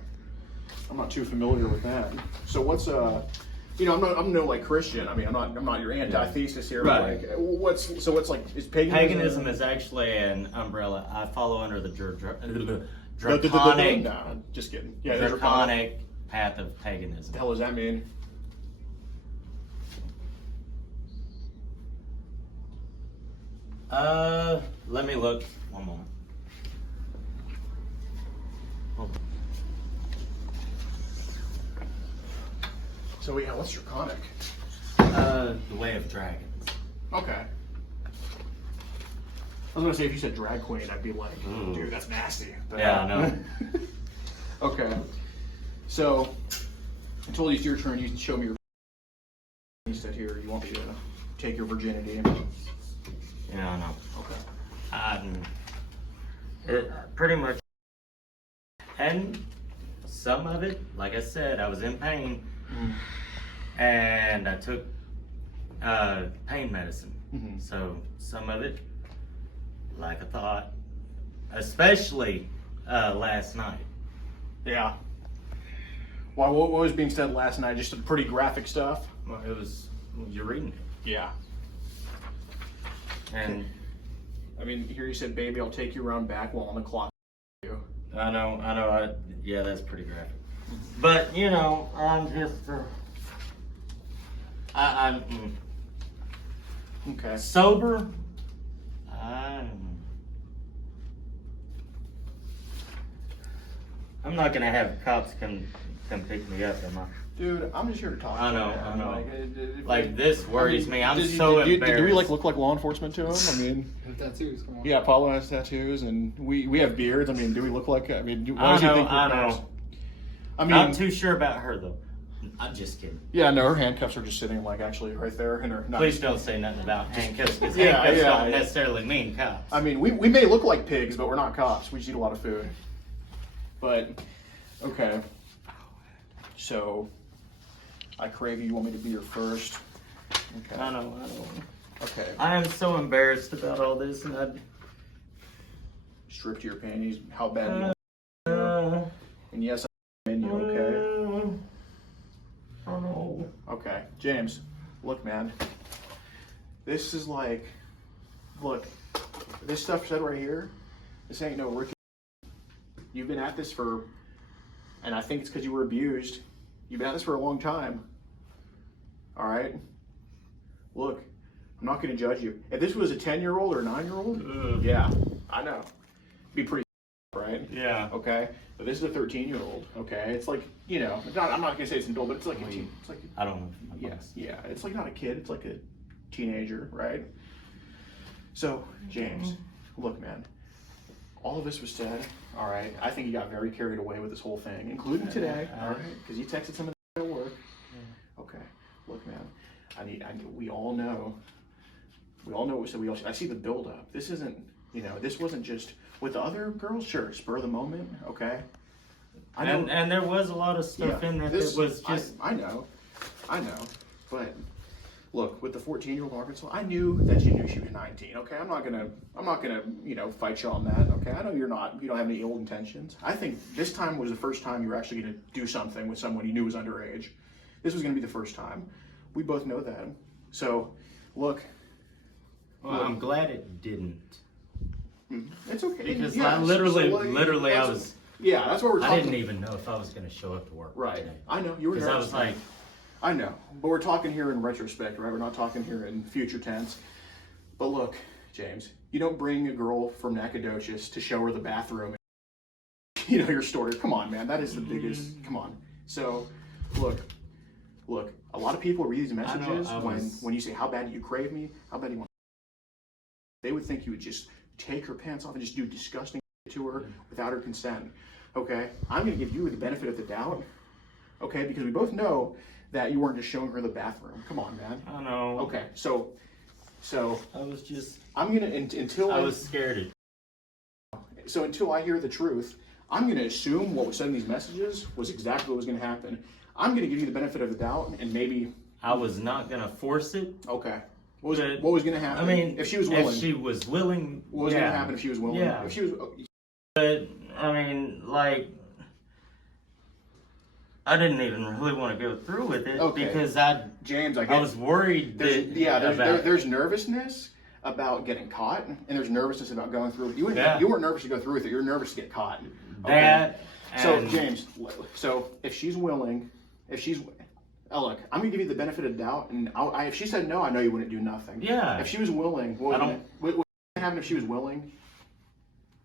I'm not too familiar with that. So what's you know, I'm no like Christian. I mean, I'm not your antithesis here. Right. But like, what's is paganism? Paganism is actually an umbrella. I follow under the draconic, No, just kidding. Yeah, draconic path of paganism. What the hell does that mean? Let me look. One moment. Hold on. So yeah, what's draconic? The Way of Dragons. Okay. I was gonna say if you said drag queen, I'd be like, Ooh. dude, that's nasty. But, Yeah, I know. Okay. So I told you it's your turn. You can show me your. You said here you want me to take your virginity. Yeah, I know. Okay. It pretty much, and some of it, like I said, I was in pain, and I took pain medicine. Mhm. So some of it, like I thought, especially last night. Yeah. Why? What was being said last night? Just some pretty graphic stuff. Well, it was, you're reading it. Yeah. And I mean, here you said, "Baby, I'll take you around back while on the clock." I know, yeah, that's pretty graphic. But, you know, I'm just, I'm Okay. sober. I'm not gonna have cops come pick me up, am I? Dude, I'm just here to talk. I know, man. I know. Like, Like, this worries me. I'm does- so do embarrassed. we like look like law enforcement to him? I mean, Tattoos, come on. yeah, Paulo has tattoos, and we have beards. I mean, do we look like? I mean, why I does he know, think we're I cops? know. I mean, Not too sure about her though. I'm just kidding. yeah, no, her handcuffs are just sitting like actually right there, and her. Please don't say nothing about handcuffs, because Yeah, handcuffs yeah, don't yeah. necessarily mean cops. I mean, we may look like pigs, but we're not cops. We just eat a lot of food. But okay, so I crave you. You want me to be your first? Okay. I know. Okay. I am so embarrassed about all this, and Stripped to your panties. How bad? Do you I. want? And yes, I'm in you. Okay. Oh. Okay, James. Look, man. This is like, look, this stuff said right here. This ain't no rookie. You've been at this for, and I think it's because you were abused. You've been at this for a long time. All right. Look, I'm not going to judge you. If this was a 10-year-old or a 9-year-old, yeah, I know. Be pretty, right? Yeah. Okay. But this is a 13-year-old. Okay. It's like, you know, I'm not gonna say it's an adult, but it's like a teen. It's like, I don't know. yeah. It's like not a kid. It's like a teenager, right? So, James, look, man. All of this was said. All right. I think you got very carried away with this whole thing, including today. All right. Because you texted some of the at work. Okay. Look, man. We all know. We all know what we said. I see the buildup. This isn't. You know, this wasn't just with the other girls. Sure, spur of the moment. Okay. I know. And there was a lot of stuff Yeah, in that this- that was just. I know, but look, with the 14-year-old Arkansas, I knew that you knew she was 19. Okay, I'm not gonna, you know, fight you on that. Okay, I know you don't have any ill intentions. I think this time was the first time you were actually gonna do something with someone you knew was underage. This was gonna be the first time. We both know that. So, look. Well, I'm glad it didn't. It's okay. Because Yeah, I literally, I was. Yeah, that's what we're talking. I didn't even know if I was going to show up to work. Right. Today. I know you were. Because I nervous. was like, I know, but we're talking here in retrospect, right? We're not talking here in future tense. But look, James, you don't bring a girl from Nacogdoches to show her the bathroom. You know your story. Come on, man. That is the biggest. Come on. So, look. A lot of people read these messages when you say, "How bad do you crave me? How bad do you want?" They would think you would just take her pants off and just do disgusting to her without her consent. Okay, I'm gonna give you the benefit of the doubt. Okay, because we both know that you weren't just showing her the bathroom. Come on, man. I know. Okay, so I was just. I'm gonna until I was scared. So until I hear the truth, I'm gonna assume what was said in these messages was exactly what was gonna happen. I'm gonna give you the benefit of the doubt, and maybe I was not gonna force it. okay. What was gonna happen? I mean, if she was willing. If she was willing. What was gonna happen if she was willing? Yeah. If she was. But I mean, like, I didn't even really want to go through with it because James, I was worried there's nervousness about getting caught, and there's nervousness about going through it. You weren't nervous to go through with it. You're nervous to get caught. Okay? So James, if she's willing, look, I'm gonna give you the benefit of the doubt, and if she said no, I know you wouldn't do nothing. Yeah. If she was willing, what would happen if she was willing?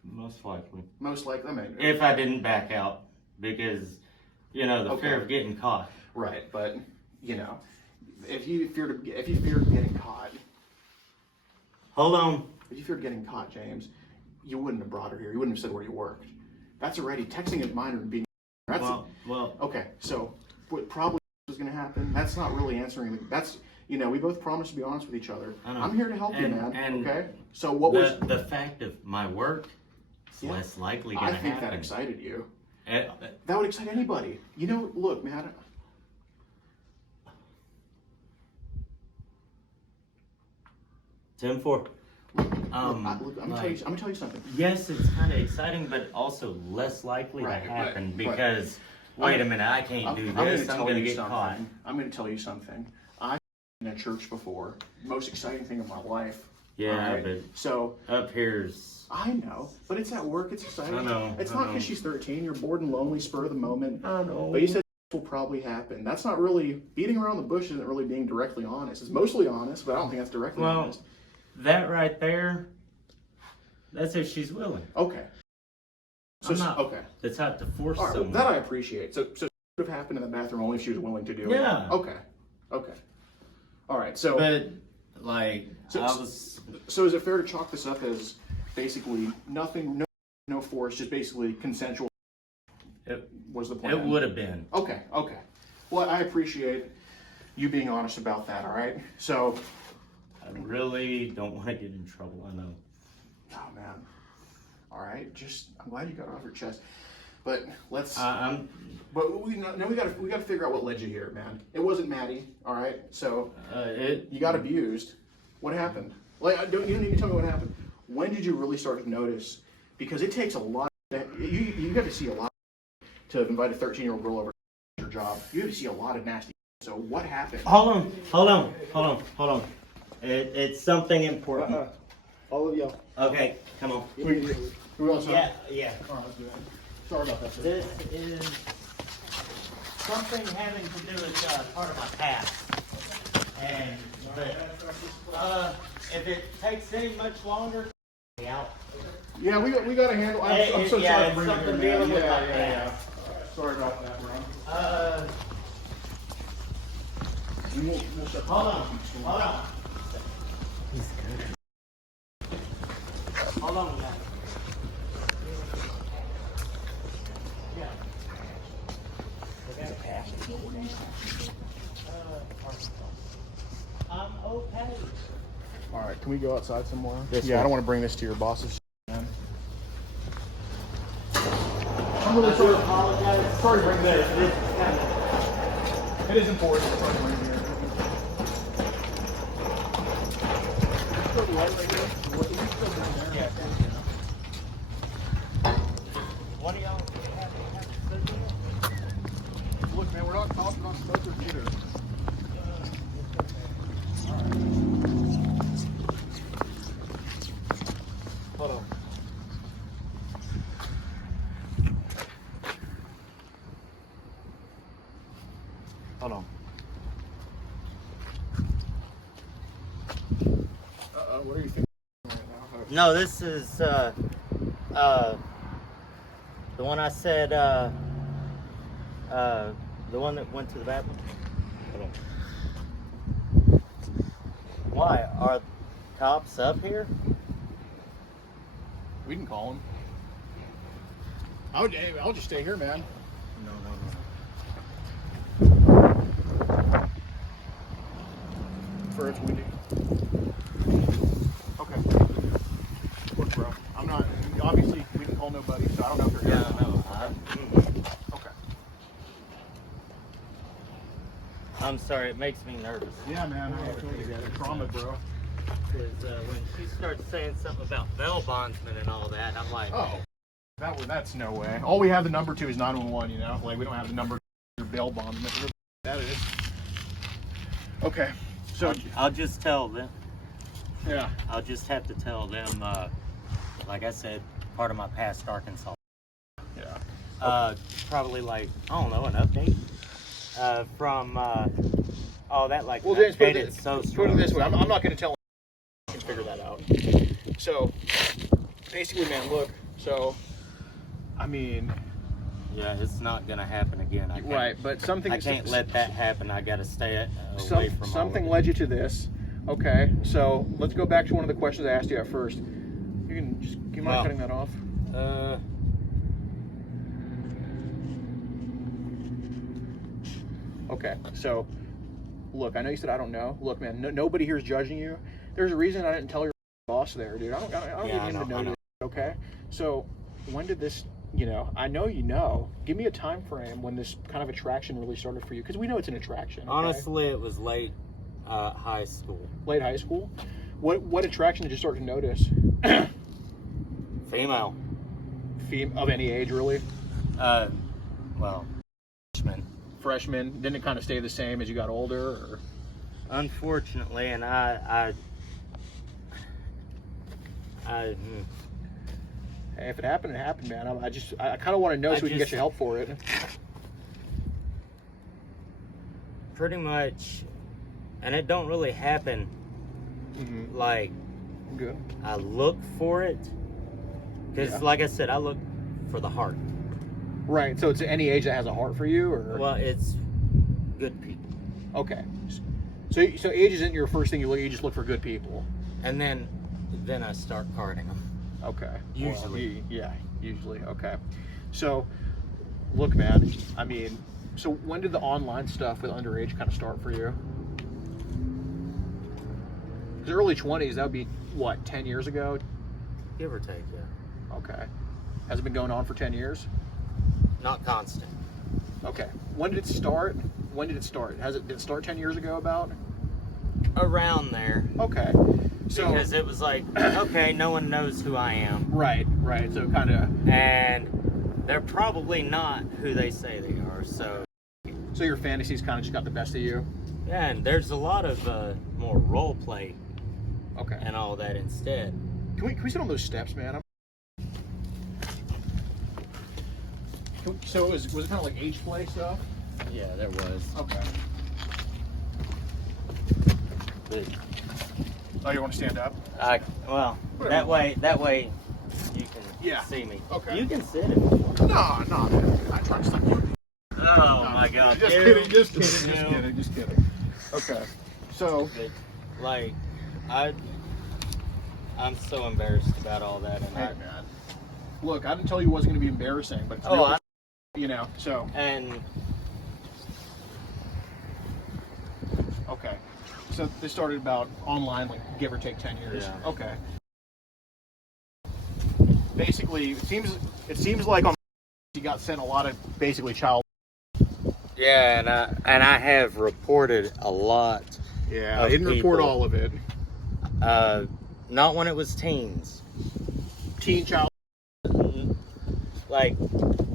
Most likely. Most likely, I mean, if I didn't back out, because the fear of getting caught. Right, but if you feared getting caught. Hold on. If you feared getting caught, James, you wouldn't have brought her here. You wouldn't have said where you worked. That's already texting a minor and being. Well. Okay, so what probably was going to happen? That's not really answering. That's we both promised to be honest with each other. I'm here to help you, man. Okay. So what was the fact of my work? Is less likely going to happen. I think that excited you. That would excite anybody. Look, man. 10-4. I'm gonna tell you something. Yes, it's kind of exciting, but also less likely to happen because Wait a minute, I can't do this. I'm gonna get caught. I'm going to tell you something. I've been in a church before. Most exciting thing of my life. Yeah, right? but so up here's. I know, but it's at work. It's exciting. I know. It's not because she's 13. You're bored and lonely, spur of the moment. I know. But you said will probably happen. That's not really beating around the bush. Isn't really being directly honest. It's mostly honest, but I don't think that's directly honest. That right there. That's if she's willing. Okay. So I'm not okay. the type to force All right, someone. that I appreciate. So it would have happened in the bathroom only if she was willing to do it. Yeah. Okay. Okay. All right. So. But like, So, I was. so is it fair to chalk this up as basically nothing, no force, just basically consensual? It was the plan. It would have been. Okay. Okay. Well, I appreciate you being honest about that. All right. So. I really don't want to get in trouble. I know. Oh man. All right. I'm glad you got it off your chest. But let's. But we got to figure out what led you here, man. It wasn't Maddie. All right. So. You got abused. What happened? Like, you don't need to tell me what happened. When did you really start to notice? Because it takes a lot. You got to see a lot to invite a 13-year-old girl over to your job. You have to see a lot of nasty. So what happened? Hold on. It's something important. All of y'all. Okay, come on. Who else? Yeah. All right, let's do that. Sorry about that. Sir. This is something having to do with part of my past. And if it takes any much longer, out. Yeah, we got to handle. I'm so sorry for bringing something you in, dealing man. with my Yeah. past. Sorry about that, bro. Hold on. Hold on with that. I'm okay. All right, can we go outside some more? This I way. don't want to bring this to your boss's. Man. I'm really sorry. Apologize. Sorry to bring this. This is kind of. It is important. Sorry to bring it here. Still the light right here? What, you still bring there? Yeah. One of y'all have a cigarette? Look, man, we're not talking about smokers either. Hold on. Hold on. What are you thinking right now? No, this is the one I said the one that went to the bathroom. Hold on. Why are cops up here? We can call him. I'll just stay here, man. No. For it's windy. Okay. Look, bro. I'm not. Obviously, we can call nobody, so I don't know if they're here. Yeah, no. Okay. I'm sorry, it makes me nervous. Yeah, man. I totally get it. Trauma, bro. Because when she starts saying something about bail bondsmen and all that, I'm like, Oh. That's no way. All we have the number to is 911, you know? Like, we don't have the number to bail bond. That is. Okay. So, I'll just tell them. yeah. I'll just have to tell them, like I said, part of my past Arkansas. Yeah. Probably like, I don't know, an update from all that, like, Well, James, put updated it this way. I'm not going to tell him. I can figure that out. So, basically, man, look. So, I mean. Yeah, it's not gonna happen again. Right, but something. I can't let that happen. I gotta stay away from something all of led you to this. Okay, so let's go back to one of the questions I asked you at first. You can just. Do you mind cutting that off? it. Okay, so look, I know you said I don't know. Look, man, nobody here is judging you. There's a reason I didn't tell your boss there, dude. I don't Yeah, need him to I know know. this. Okay, so when did this? You know, I know you know. Give me a time frame when this kind of attraction really started for you, because we know it's an attraction. Okay? Honestly, it was late high school. Late high school. What attraction did you start to notice? Female. Of any age, really? Well, freshman? Didn't it kind of stay the same as you got older? Or? Unfortunately, and Hey, if it happened, it happened, man. I kind of want to know so we can get you help for it. pretty much, and it don't really happen like Good. I look for it, because like I said, I look for the heart. Right. So it's any age that has a heart for you, or Well, it's good people, okay. So age isn't your first thing you look. You just look for good people. and then I start carding them. Okay. Usually. Well, yeah. Usually. Okay. So, look, man. I mean, so when did the online stuff with underage kind of start for you? Because early 20s, that would be what, 10 years ago? Give or take, yeah. Okay. Has it been going on for 10 years? Not constant. Okay. When did it start? Did it start 10 years ago about? Around there. Okay. So Because it was like, okay, no one knows who I am. right. So kind of. And they're probably not who they say they are. So your fantasies kind of just got the best of you. yeah, and there's a lot of more role play Okay. and all that instead. Can we sit on those steps, man? So was it kind of like age play stuff? Yeah, there was. Okay. But Oh, you want to stand up? that way you can see me. Okay. You can sit if you want. No, man. I try to stop you. Oh my God! Just kidding. Okay. So, But, like, I'm so embarrassed about all that, and hey, man. Look, I didn't tell you it wasn't going to be embarrassing, but it's real, so. and Okay. So this started about online, like give or take 10 years. Yeah. Okay. Basically, it seems like on you got sent a lot of basically child. yeah, and I have reported a lot. Yeah, I of didn't report people. all of it. Not when it was teens. Teen child. Like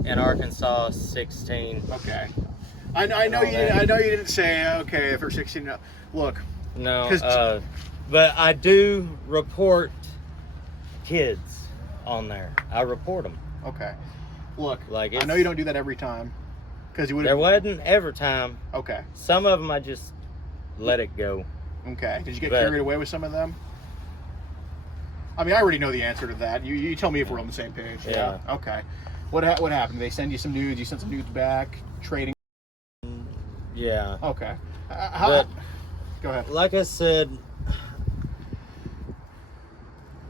in Arkansas, 16. Okay. I know you. I know you didn't say okay if you're 16. Look. No, 'Cause- but I do report kids on there. I report them. Okay. Look. Like I know you don't do that every time, because you would. There wasn't every time. Okay. Some of them I just let it go. Okay. Did you get But- carried away with some of them? I mean, I already know the answer to that. You tell me if we're on the same page. Yeah. Okay. What happened? They send you some nudes. You sent some nudes back. Trading. Yeah. Okay. But- Go ahead. Like I said,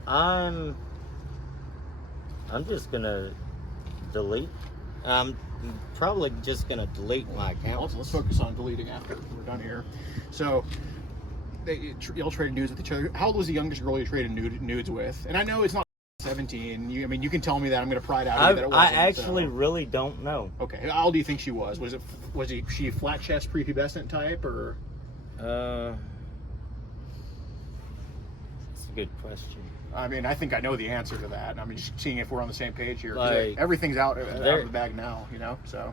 I'm just gonna delete. I'm probably just gonna delete my account. Let's focus on deleting after we're done here. So, y'all traded nudes with each other. How old was the youngest girl you traded nudes with? And I know it's not 17. I mean, you can tell me that. I'm going to pride out of you that it I wasn't. actually really don't know. Okay. How old do you think she was? Was she flat chest prepubescent type or? It's a good question. I mean, I think I know the answer to that. I mean, just seeing if we're on the same page here. 'Cause Like, everything's out of the bag now, so.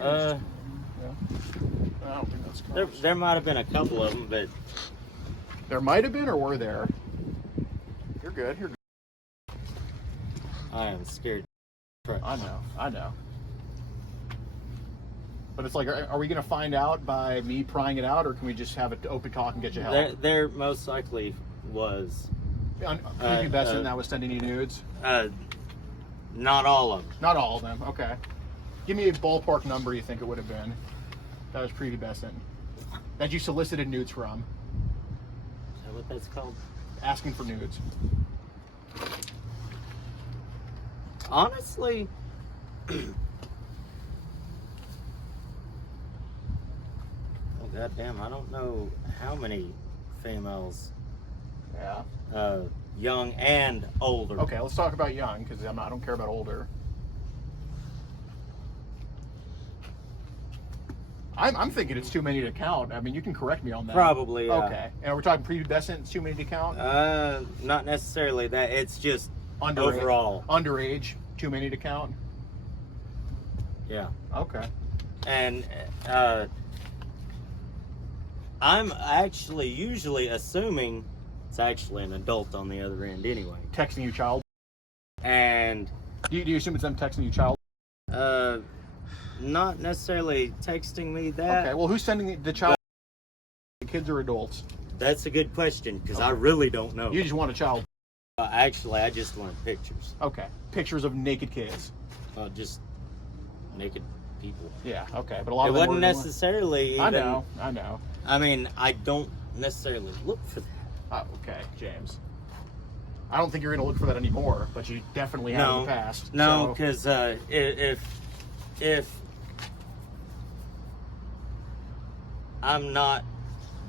Uh, I don't think that's close. there might have been a couple of them, but There might have been, or were there? You're good. I am scared. I know. But it's like, are we going to find out by me prying it out, or can we just have an open talk and get you help? There most likely was. Prepubescent that was sending you nudes? Not all of them. Not all of them. Okay. Give me a ballpark number you think it would have been. That was prepubescent. That you solicited nudes from. Is that what that's called? Asking for nudes. Honestly, oh goddamn, I don't know how many females, Yeah. young and older. Okay, let's talk about young, because I don't care about older. I'm thinking it's too many to count. I mean, you can correct me on that. Probably, yeah. Okay. And we're talking prepubescent, it's too many to count? Not necessarily that. It's just overall. Underage, too many to count. Yeah. Okay. And I'm actually usually assuming it's actually an adult on the other end anyway. Texting you child. And Do you assume it's them texting you child? not necessarily texting me that. Okay. Well, who's sending the child? The kids or adults? That's a good question because I really don't know. You just want a child. Actually, I just want pictures. Okay. Pictures of naked kids. Just naked people. Yeah. Okay. But a lot It of them wasn't were- necessarily even. I know. I mean, I don't necessarily look for that. Oh, okay, James. I don't think you're going to look for that anymore, but you definitely have in the past. No, so- because if I'm not,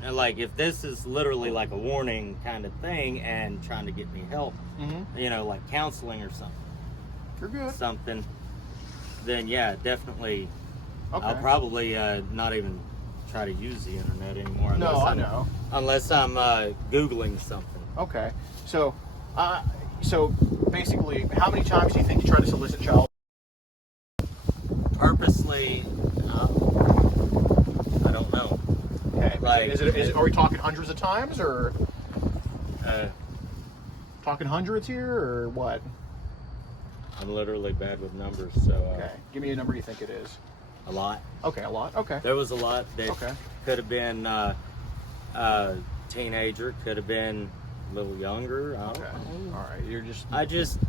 like, if this is literally like a warning kind of thing and trying to get me help, you know, like counseling or You're good. something, then yeah, definitely. Okay. I'll probably not even try to use the internet anymore. No, I know. Unless I'm Googling something. Okay. So basically, how many times do you think you try to solicit child? Purposely, I don't know. Okay. Like, is it? Are we talking hundreds of times, or talking hundreds here, or what? I'm literally bad with numbers, so Okay. Give me a number you think it is. a lot. Okay, a lot. Okay. There was a lot that Okay. could have been teenager, could have been a little younger. I don't Okay. know. All right. You're just I just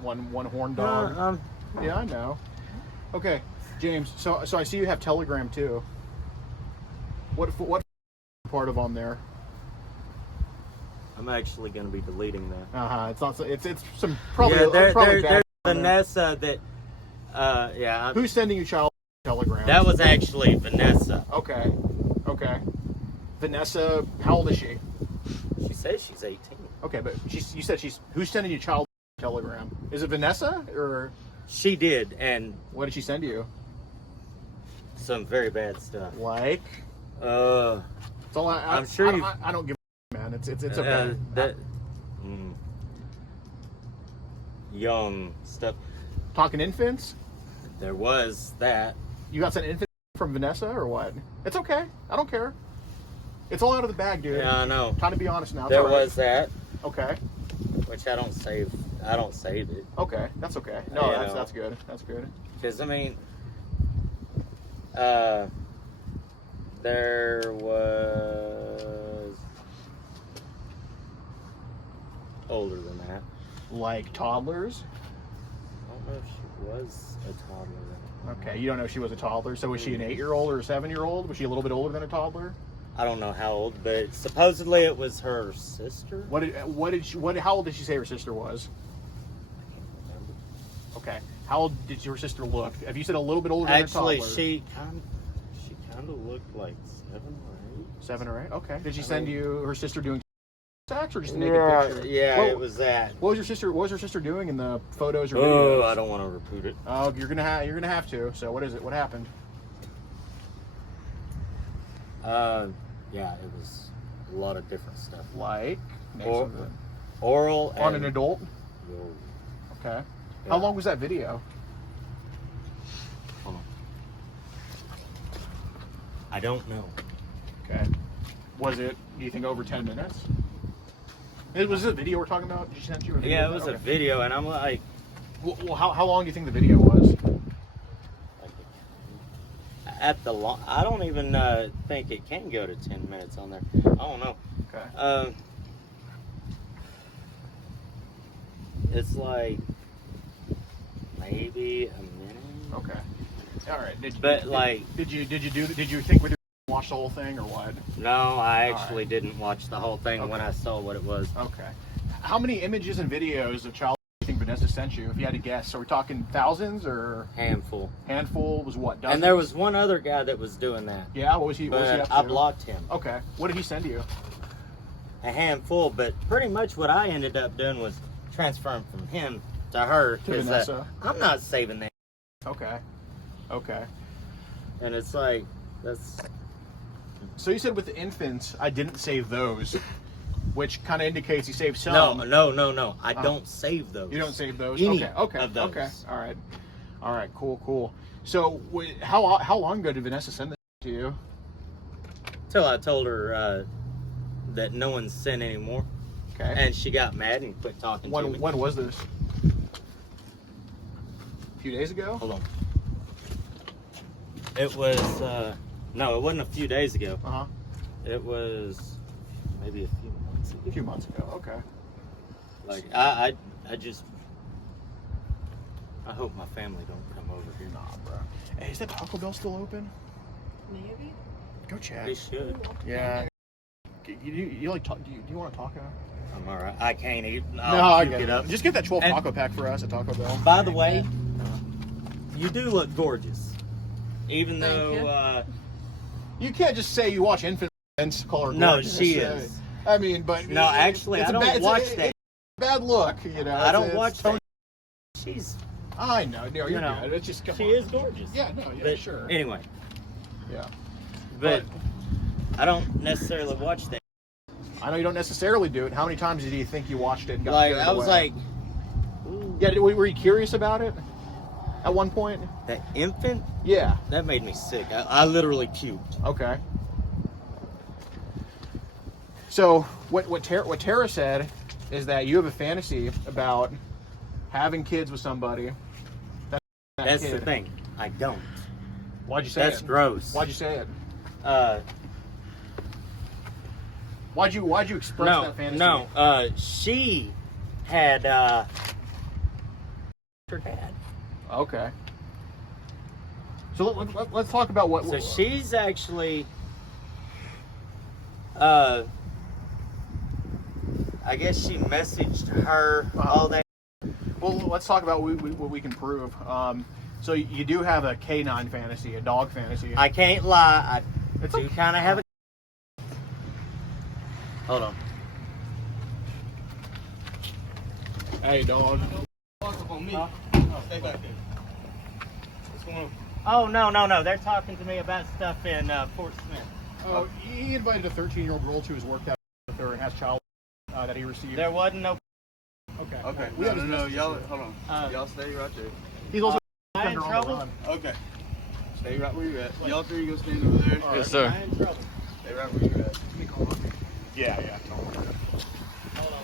one horn dog. Yeah, I know. Okay, James. So I see you have Telegram too. What part of on there? I'm actually going to be deleting that. It's not. It's some probably. Yeah, probably bad there's on there. Vanessa that. Yeah. Who's sending you child Telegram? That was actually Vanessa. Okay. Vanessa, how old is she? She says she's 18. Okay, but you said who's sending you child Telegram? Is it Vanessa or She did, and what did she send you? some very bad stuff. Like? It's all I'm sure I don't give a man. It's okay. Young stuff. Talking infants? There was that. You got some infant from Vanessa or what? It's okay. I don't care. It's all out of the bag, dude. Yeah, I know. Trying to be honest now. It's There all right. was that, Okay. which I don't save. I don't save it Okay. That's okay. No, You know. that's good. That's good. because I mean, there was older than that. Like toddlers? I don't know if she was a toddler. Okay. You don't know if she was a toddler. So was she an 8-year-old or a 7-year-old? Was she a little bit older than a toddler? I don't know how old, but supposedly it was her sister. How old did she say her sister was? I can't remember. Okay. How old did your sister look? Have you said a little bit older than a Actually, toddler? she kind of looked like 7 or 8. 7 or 8. Okay. Did she send you her sister doing sex or just a naked picture? Yeah, What- it was that. What was her sister doing in the photos or Oh, videos? I don't want to repeat it. Oh, you're gonna have to. So what is it? What happened? Yeah, it was a lot of different stuff. Like Or- Oral on and an adult. Yo, Okay. Yeah. How long was that video? hold on. I don't know. Okay. Was it? Do you think over 10 minutes? Was this a video we're talking about? Did she send you a video? Yeah, it was a Okay. video, and I'm like, Well, how long do you think the video was? at the long. I don't even think it can go to 10 minutes on there. I don't know. Okay. It's like maybe a minute. Okay. All right. Did you think with your watch the whole thing or what? No, I actually Alright. didn't watch the whole thing when Okay. I saw what it was. Okay. How many images and videos of child do you think Vanessa sent you? If you had to guess, are we talking thousands or Handful. handful? Was what? Dozens? And there was one other guy that was doing that. Yeah. What was he? What was he But up to? I blocked him. Okay. What did he send you? A handful, but pretty much what I ended up doing was transferring from him to her. To 'cause, Vanessa. I'm not saving that. Okay. Okay. And it's like, that's. So you said with the infants, I didn't save those. which kind of indicates you saved some. No. I don't save those. You don't save those. Any Okay. of those. Okay. All right. Cool. So, how long ago did Vanessa send this to you? Till I told her that no one sent anymore. Okay. And she got mad and quit talking to me. When was this? A few days ago? Hold on. It was, no, it wasn't a few days ago. Uh-huh. It was maybe a few months ago. A few months ago, okay. Like, I just, I hope my family don't come over here. Nah, bro. Hey, is that Taco Bell still open? Maybe. Go check. They should. Yeah. You like talk? Do you want a taco? I'm all right. I can't eat. No, I'll I puke get it it. up. Just get that 12 And- taco pack for us at Taco Bell. By the way, you do look gorgeous. Even Thank though, You can't just say you watch Infant and call her no, gorgeous. she is. I mean, but No, actually, it's I a don't bad, watch it's a, that. It's a bad look, you know. I don't It's watch Tony- that. She's, I know, no, you're You know, good. It's just come she on. is gorgeous. Yeah, no, yeah, But sure. anyway, Yeah, but I don't necessarily watch that. I know you don't necessarily do it. How many times did you think you watched it? And got Like, carried I was away? like, ooh, Yeah, were you curious about it at one point? that infant? Yeah. That made me sick. I literally puked. Okay. So what Tara said is that you have a fantasy about having kids with somebody. That's kid. the thing. I don't. Why'd you say That's it? gross. Why'd you say it? Uh, Why'd you express no, that fantasy? no. She had her dad. Okay. So let's talk about what. So she's actually, I guess she messaged her all that. Well, let's talk about what we can prove. So you do have a canine fantasy, a dog fantasy. I can't lie. I It's do okay. kind of have a. Hold on. Hey, dog. Stay back there. What's going on? Oh, no. They're talking to me about stuff in Fort Smith. Oh, he invited a 13-year-old girl to his work that with her and has child that he received. There wasn't no. Okay. Okay. We have his No, messages y'all, here. hold on. Y'all stay right there. He's also Am I in under on the trouble? run. Okay. Stay right where you're at. Y'all three go stand over there. All right. Yes, sir. Am I in trouble? Stay right where you're at. Yeah. Totally. Hold on.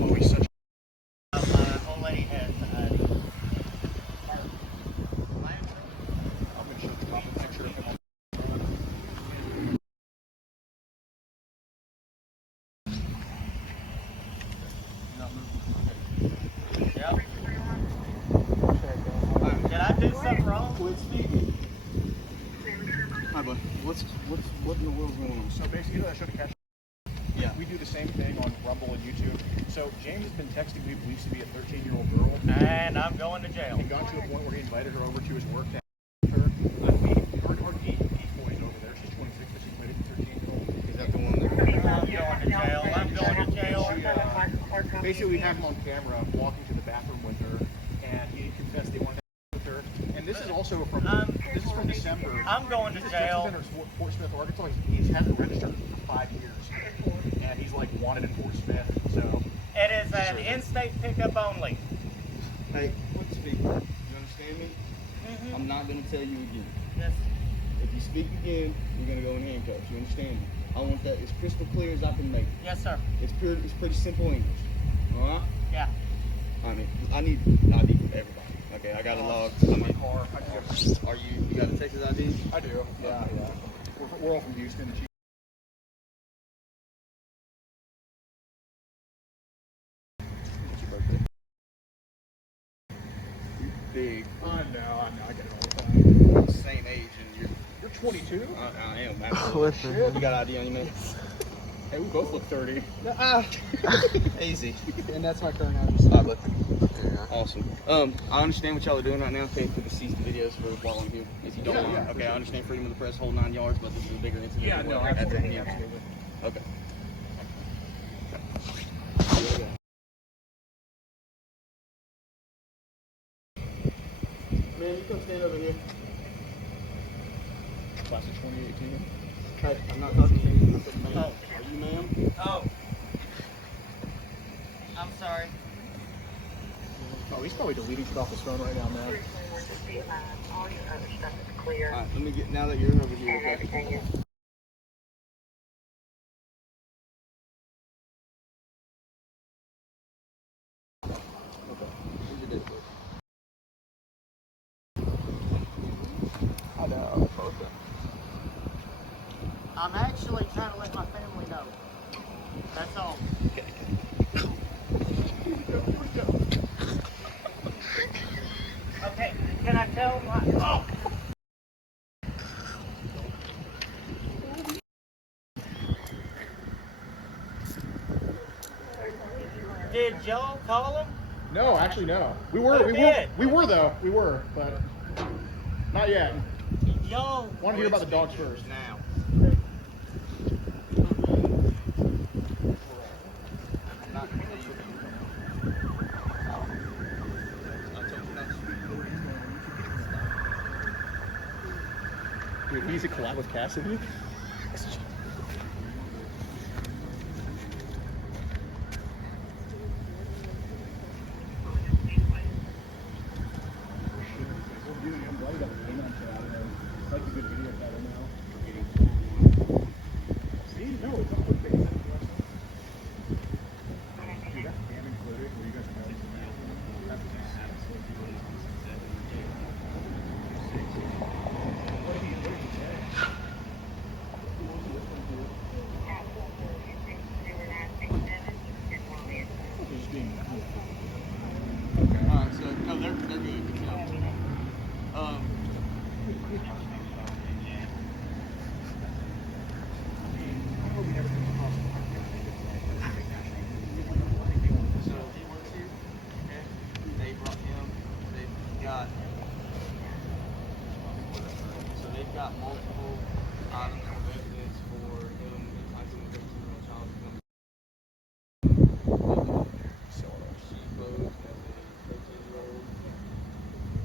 Oh, he's such. My old lady has. I'm gonna show the top of the picture of him. Yep. Did I do something wrong? Quit speaking. Hi, bud. What in the world's going on? So basically, you know that show, The Catch. Yeah. We do the same thing on Rumble and YouTube. So James has been texting me beliefs to be a 13-year-old girl. And I'm going to jail. He got to a point where he invited her over to his work to have her. Our Decoy's over there. She's 26, but she's invited a 13-year-old. Is that the one that... I'm going to jail. Basically, we have him on camera walking to the bathroom with her, and he confessed they wanted to have with her. And this is also from December. I'm going to jail. He's in Fort Smith, Arkansas. He hasn't registered for 5 years, and he's like wanted in Fort Smith. So It is an in-state pickup only. Hey, quit speaking. You understand me? I'm not going to tell you again. Yes. If you speak again, you're going to go in handcuffs. You understand me? I want that as crystal clear as I can make it. Yes, sir. It's pretty simple English. All right? Yeah. I mean, I need ID from everybody. Okay, I got a log. I mean, car. are you got a Texas ID? I do. Yeah. We're all from Houston. What's your birthday? Big. I know. I get it all the time. We're the same age, and You're 22. I am. Absolutely. You got ID on you, man? Hey, we both look 30. Easy. And that's my current address. All right, look. Awesome. I understand what y'all are doing right now. Paying for the cease the videos for while I'm here. If you don't mind. Yeah, Okay, I understand freedom of the press, whole 9 yards, but this is a bigger incident. Yeah, than no, what- absolutely. yeah. Absolutely. Okay. Man, you come stand over here. Class of 2018. Hey, I'm not talking to you. I'm talking to ma'am. Are you ma'am? Oh. I'm sorry. Oh, he's probably deleting shit off his phone right now, man. All your other stuff is clear. Alright, let me get, now that you're over here, And everything is here's your date. I know. Okay. I'm actually trying to let my family know. That's all. Okay, can I tell my... Oh! Did y'all call him? No, actually, no. We were though. We were, but not yet. Y'all... Want to hear about the dogs first. Now. Not Dude, he needs to collab with Cassidy. Alright, so no, they're good. So he works here. Okay. They brought him. They've got. So they've got multiple items of evidence for him enticing the victim of child she posed as a 13-year-old,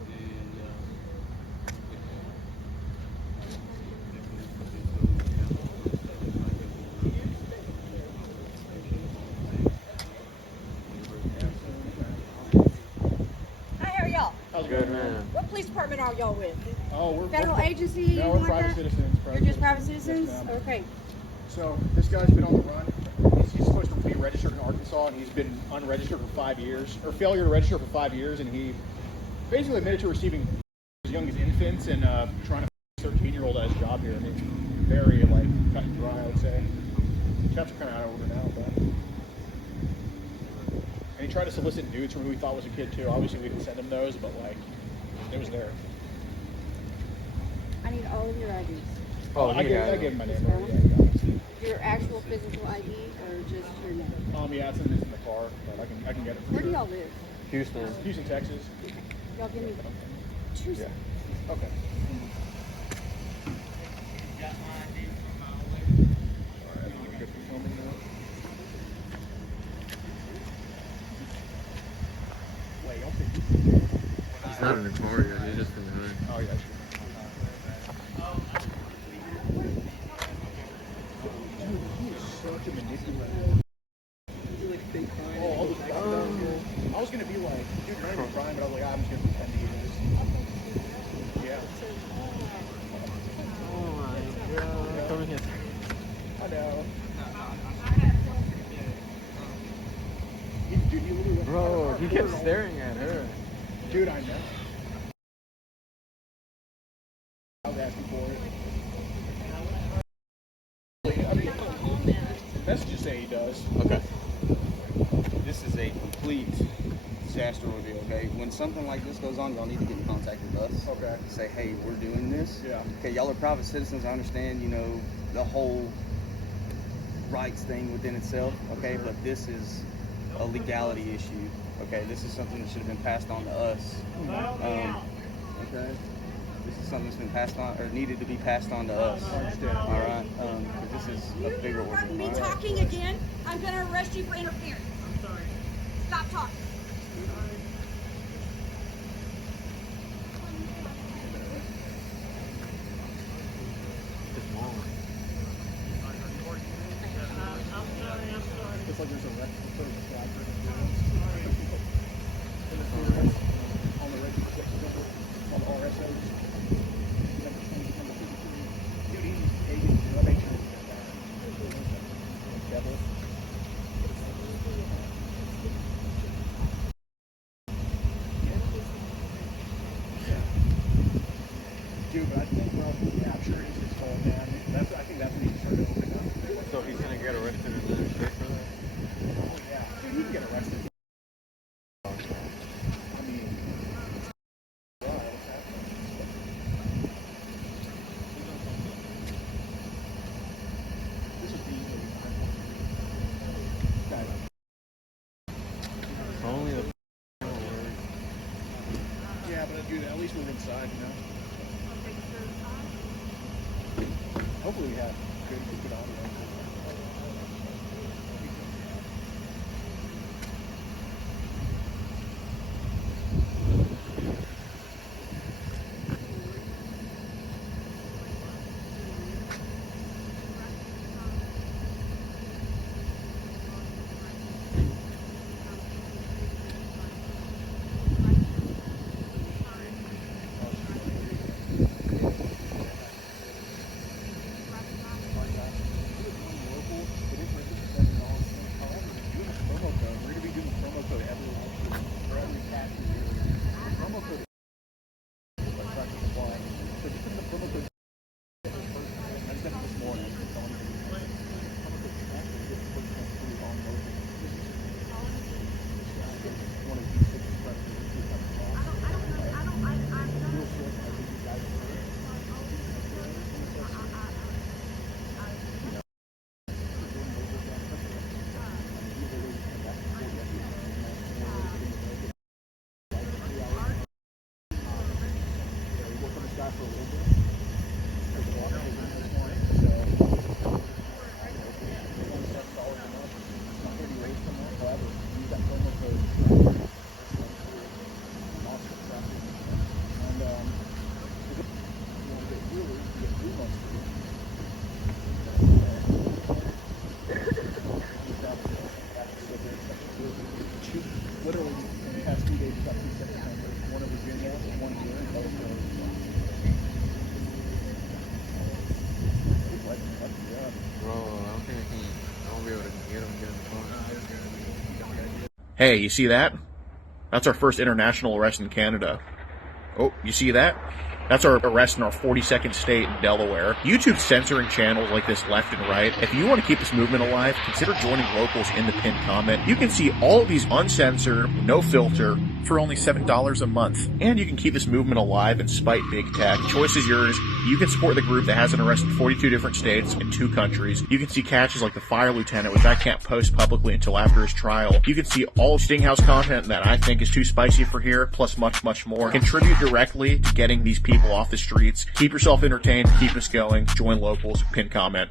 and Hi, how are y'all? How's it Good going? man. What police department are y'all with? Oh, we're Federal we're, agency? No, anything we're like private that? citizens. You're just private citizens? Yes, ma'am. Okay. So this guy's been on the run. He's supposed to be registered in Arkansas, and he's been unregistered for 5 years, or failure to register for 5 years, and he basically admitted to receiving as young as infants and trying to 13-year-old at his job here. I mean, it's very like cut and dry, I would say. Chaps are kind of out of order now, but. And he tried to solicit nudes from who he thought was a kid too. Obviously, we didn't send him those, but like, it was there. I need all of your IDs. Oh, I he gave got it. him my name already. Yeah, he got it. Your actual physical ID or just your name? Yeah, it's in the car, but I can get it. For Where do sure. y'all live? Houston. Houston, Texas. Y'all give me 2 seconds. Okay. He's not in the car yet. He's just in the hood. Oh, yeah, Dude, he is such a manipulator. I was gonna be like, dude, not even crying, but I was like, I'm just gonna pretend to use this. Yeah. Oh my god. Come here. I know. Dude, he literally Bro, he kept staring at her. Dude, I know. I was asking for it. I mean, messages say he does. Okay. This is a complete disaster ordeal, okay? When something like this goes on, y'all need to get in contact with us. Okay. Say, hey, we're doing this. Yeah. Okay, y'all are private citizens. I understand, you know, the whole rights thing within itself, okay? But this is a legality issue, okay? This is something that should have been passed on to us. Okay? This is something that's been passed on, or needed to be passed on to us. I understand. All right? Because this is a bigger ordeal. Me all right? talking again, I'm gonna arrest you for interference. I'm sorry. Stop talking. At least move inside, you know. Hopefully we have good audio. Literally, in the past 2 days, we've got 2 separate centers. One in Virginia, one here, and both are. Bro, I don't think I won't be able to get him the phone. Hey, you see that? That's our first international arrest in Canada. Oh, you see that? That's our arrest in our 42nd state in Delaware. YouTube's censoring channels like this left and right. If you want to keep this movement alive, consider joining locals in the pinned comment. You can see all of these uncensored, no filter, for only $7 a month. And you can keep this movement alive and spite big tech. Choice is yours. You can support the group that has an arrest in 42 different states and 2 countries. You can see catches like the fire lieutenant, which I can't post publicly until after his trial. You can see all of Stinghouse content that I think is too spicy for here, plus much, much more. Contribute directly to getting these people off the streets. Keep yourself entertained, keep us going, join locals, pin comment.